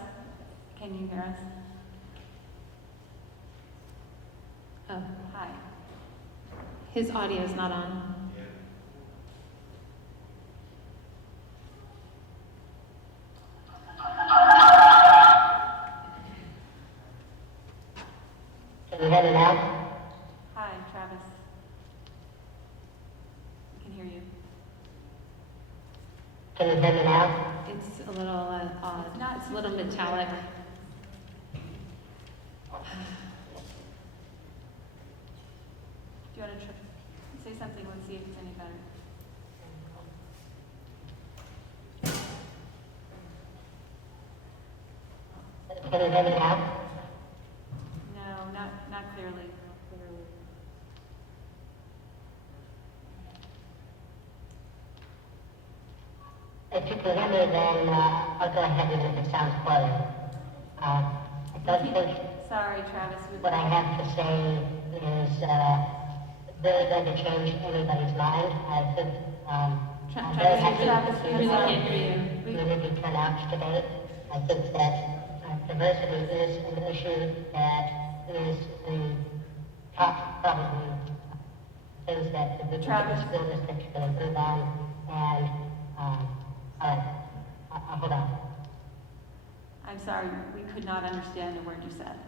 can you hear us? Oh. Hi. His audio is not on. Travis? We can hear you. Can you hear me now? It's a little odd. It's a little metallic. Do you want to say something? Let's see if it's any better. Can you hear me now? No, not clearly. If you can hear me, then I'll go ahead and if it sounds close. I don't think Sorry, Travis. what I have to say is really going to change anybody's mind. I think I'm very happy to see the community turn out today. I think that diversity is an issue that is the top, probably, things that the school district should improve on. And, hold on. I'm sorry, we could not understand the word you said.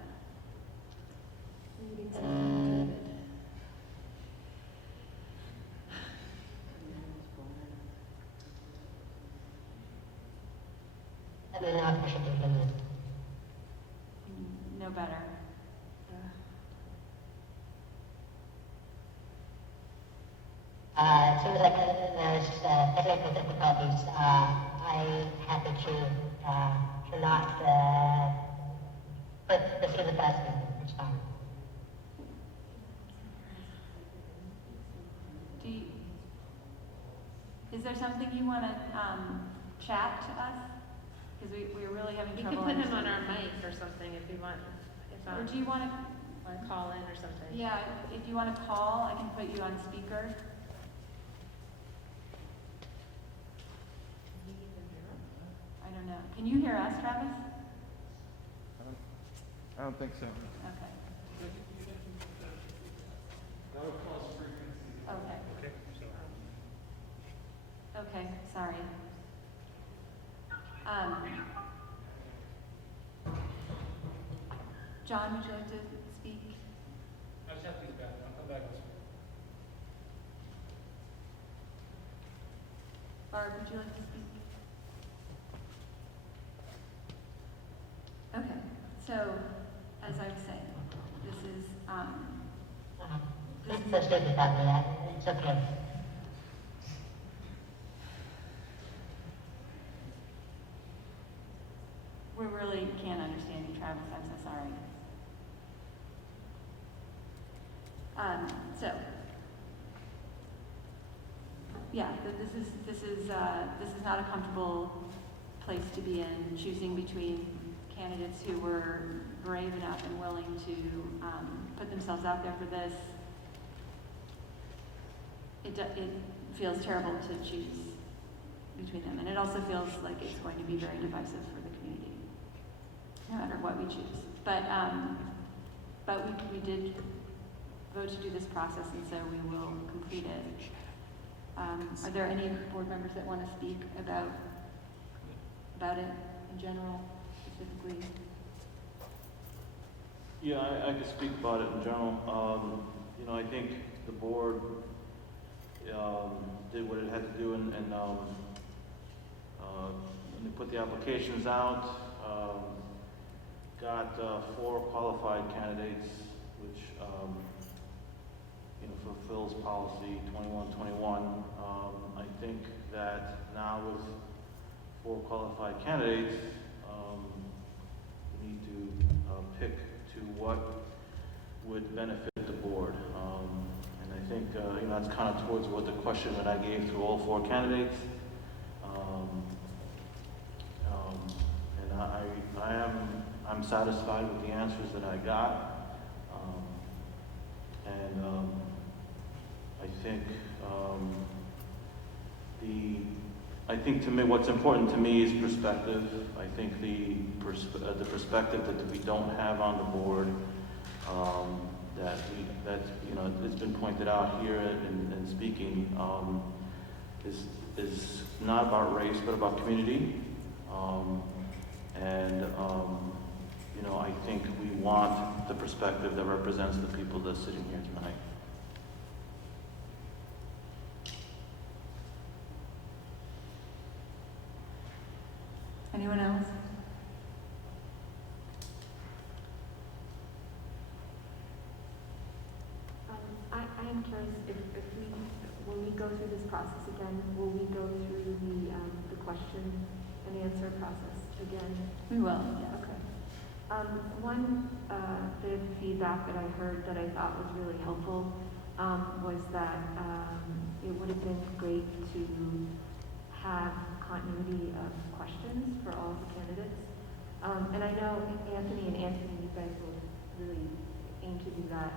Let me know if I should continue. No better. It seems like there's technical difficulties. I'm happy to not proceed with that. It's fine. Is there something you want to chat to us? Because we're really having You trouble. can put him on our mic or something if you want. Or do you want to call in or something? Yeah, if you want to call, I can put you on speaker. I don't know. Can you hear us, Travis? I don't think so. Okay. That would cause frequency. Okay. Okay, sorry. John, would you like to speak? I just have to use the bathroom. I'll come back. Barb, would you like to speak? Okay, so, as I was saying, this is, Please proceed without me. It's okay. we really can't understand you, Travis, I'm so sorry. So, yeah, this is not a comfortable place to be in, choosing between candidates who were brave enough and willing to put themselves out there for this. It feels terrible to choose between them, and it also feels like it's going to be very divisive for the community, no matter what we choose. But we did vote to do this process, and so we will complete it. Are there any board members that want to speak about it in general, specifically? Yeah, I could speak about it in general. I think the board did what it had to do, and when they put the applications out, got 4 qualified candidates, which fulfills policy 2121. I think that now with 4 qualified candidates, we need to pick to what would benefit the board. And I think that's kind of towards what the question that I gave to all 4 candidates. And I'm satisfied with the answers that I got. I think to me, what's important to me is perspective. I think the perspective that we don't have on the board, it's been pointed out here in speaking, is not about race, but about community. I think we want the perspective that represents the people that are sitting here tonight. I'm curious if we, when we go through this process again, will we go through the question and answer process again? We will, yes. Okay. One bit of feedback that I heard that I thought was really helpful was that it would have been great to have continuity of questions for all of the candidates. And I know Anthony, you guys will really aim to do that.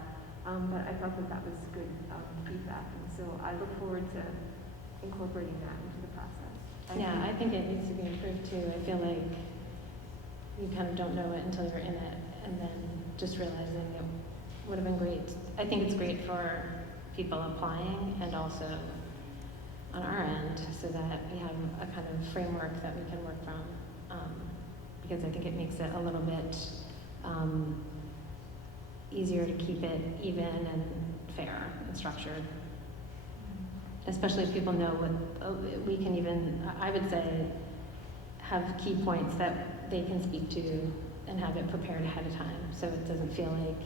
But I thought that was good feedback, and so I look forward to incorporating that into the process. Yeah, I think it needs to be improved too. I feel like you kind of don't know it until you're in it, and then just realizing it would have been great. I think it's great for people applying and also on our end, so that we have a kind of framework that we can work from, because I think it makes it a little bit easier to keep it even and fair and structured. Especially if people know what we can even, I would say, have key points that they can speak to and have it prepared ahead of time, so it doesn't feel like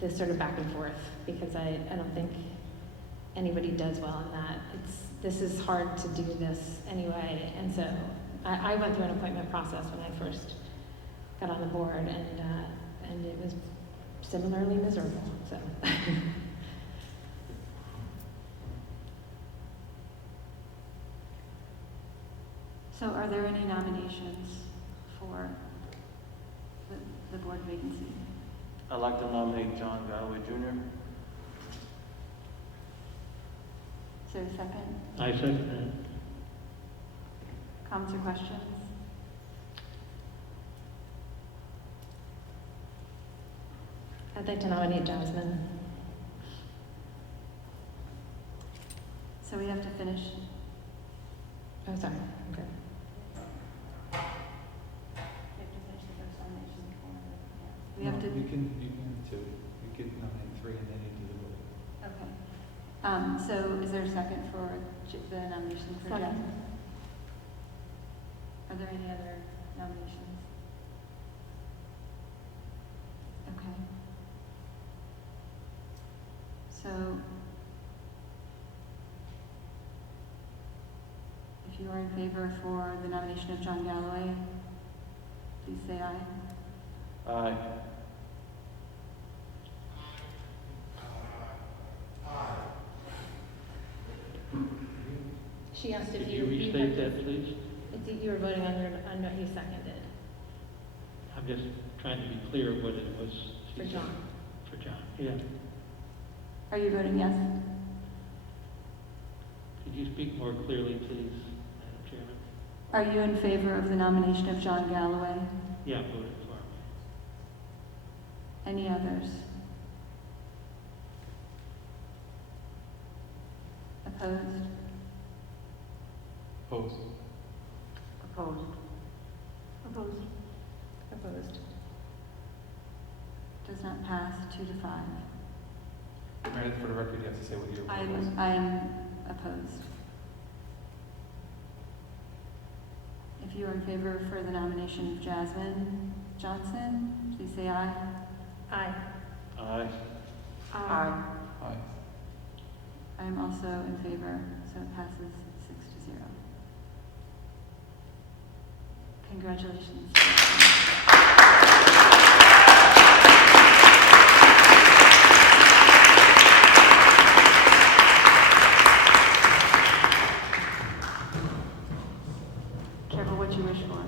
this sort of back and forth, because I don't think anybody does well in that. This is hard to do this anyway, and so I went through an appointment process when I first got on the board, and it was similarly miserable, so. So are there any nominations for the board vacancy? I'd like to nominate John Galloway Jr. Is there a second? I second Comments or questions? I'd like to nominate Jasmine. So we have to finish. Oh, sorry. Okay. We have to. You can have two. You can nominate three and then you do the vote. Okay. So is there a second for the nomination for Second. Jasmine? Are there any other nominations? Okay. So if you are in favor for the nomination of John Galloway, please say aye. Aye. She asked if Could you. you restate that, please? You were voting on what you seconded. I'm just trying to be clear what it was. For she said. John. For John, yeah. Are you voting yes? Could you speak more clearly, please, Madam Chairman? Are you in favor of the nomination of John Galloway? Yeah, voted for me. Any others? Opposed? Opposed. Opposed. Opposed. Opposed. Does not pass 2-5. Meredith, for the record, you have to say what your vote was. I am opposed. If you are in favor for the nomination of Jasmine Johnson, please say aye. Aye. Aye. Aye. Aye. I am also in favor, so it passes 6-0. Congratulations. Careful what you wish for.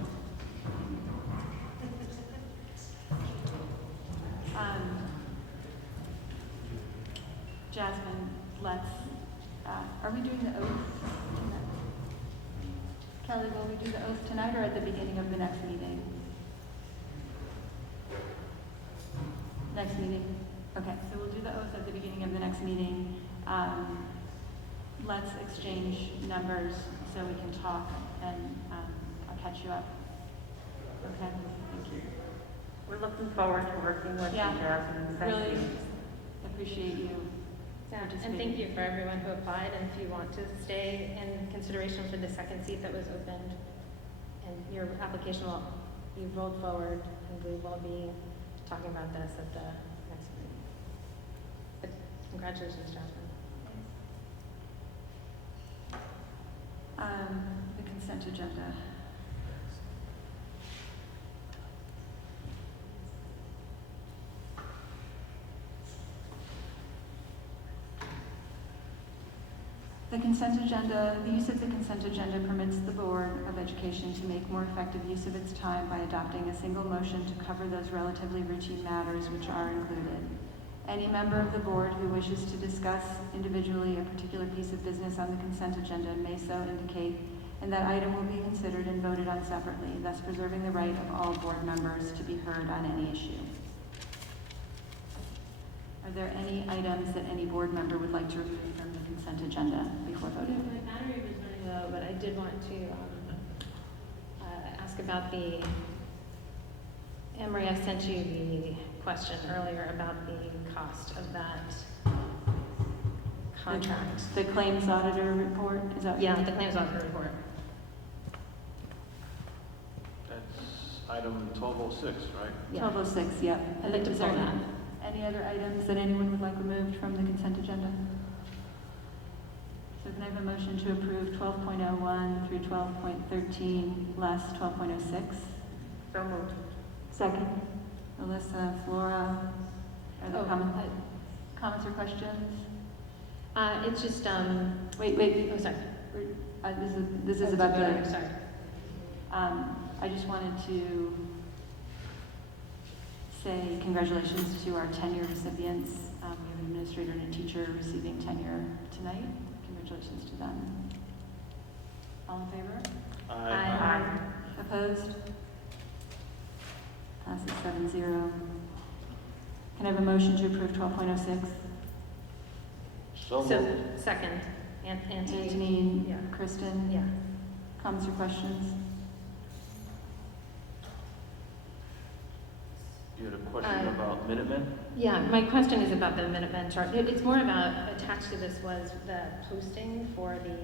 Jasmine, are we doing the oath tonight? Kelly, will we do the oath tonight or at the beginning of the next meeting? Next meeting? Okay, so we'll do the oath at the beginning of the next meeting. Let's exchange numbers so we can talk, and I'll catch you up. Okay, thank you. We're looking forward to working with you, Jasmine. Thank Really you. appreciate you. Yeah, and thank you for everyone who applied, and if you want to stay in consideration for the second seat that was opened, and your application will be rolled forward, and we will be talking about this at the next meeting. Congratulations, Jasmine. The consent agenda. The consent agenda, the use of the consent agenda permits the Board of Education to make more effective use of its time by adopting a single motion to cover those relatively routine matters which are included. Any member of the board who wishes to discuss individually a particular piece of business on the consent agenda may so indicate, and that item will be considered and voted on separately, thus preserving the right of all board members to be heard on any issue. Are there any items that any board member would like to remove from the consent agenda before voting? My battery was running low, but I did want to ask about the, Emery, I sent you the question earlier about the cost of that contract. The claims auditor report, is that? Yeah, the claims auditor report. That's item 1206, right? Yeah. 1206, yeah. I'd like to Is there pull that. any other items that anyone would like removed from the consent agenda? So can I have a motion to approve 12.01 through 12.13 less 12.06? So moved. Second. Alyssa, Flora, are there Oh, comments or questions? It's just, Wait, oh, sorry. This is Oh, about sorry, the, sorry. I just wanted to say congratulations to our tenure recipients. We have an administrator and a teacher receiving tenure tonight. Congratulations to them. All in favor? Aye. Opposed? Passes 7-0. Can I have a motion to approve 12.06? So moved. Second, Anthony. Anthony, Yeah. Kristen? Yeah. Comments or questions? You had a question about Minutemen? Yeah, my question is about the Minutemen chart. It's more about, attached to this was the posting for the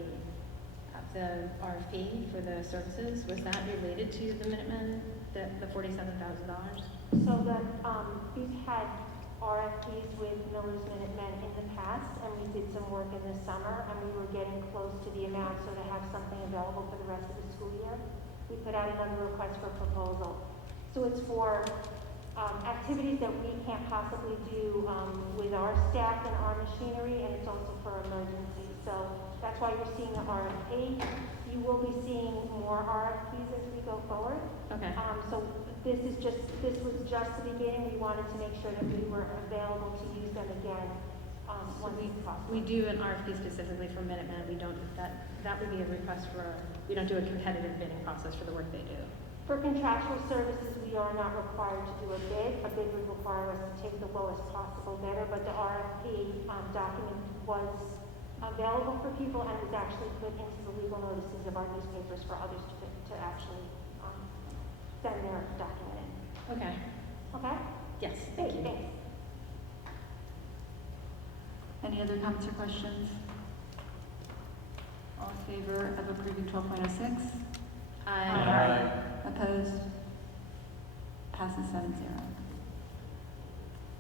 RFP for the services. Was that related to the Minutemen, the $47,000? So that, we've had RFPs with Miller's Minutemen in the past, and we did some work in the summer, and we were getting close to the amount, so to have something available for the rest of the school year, we put out another request for proposal. So it's for activities that we can't possibly do with our staff and our machinery, and it's also for emergencies. So that's why you're seeing the RFP. You will be seeing more RFPs as we go forward. Okay. So this was just the beginning. We wanted to make sure that we were available to use them again once it's possible. We do an RFP specifically for Minutemen. We don't, that would be a request for, we don't do a competitive bidding process for the work they do. For contractual services, we are not required to do a bid. A bid would require us to take the lowest possible bidder, but the RFP document was available for people and was actually put into the legal notices of our newspapers for others to actually send their document in. Okay. Okay? Yes, thank you. Thanks. Any other comments or questions? All in favor of approving 12.06? Aye. Opposed? Passes 7-0.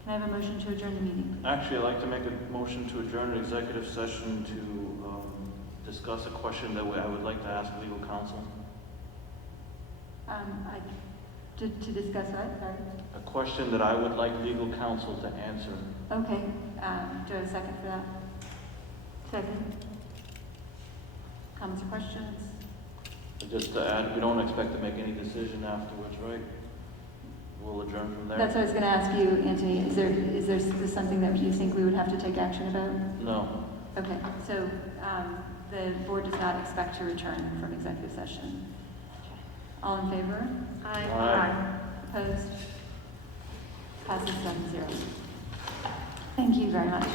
Can I have a motion to adjourn the meeting? Actually, I'd like to make a motion to adjourn an executive session to discuss a question that I would like to ask legal counsel. To discuss what? Sorry. A question that I would like legal counsel to answer. Okay. Do I have a second for that? Second. Comments or questions? Just to add, we don't expect to make any decision afterwards, right? We'll adjourn from there. That's what I was going to ask you, Anthony. Is there something that you think we would have to take action about? No. Okay. So the board does not expect to return from executive session. All in favor? Aye. Aye. Opposed? Passes 7-0. Thank you very much.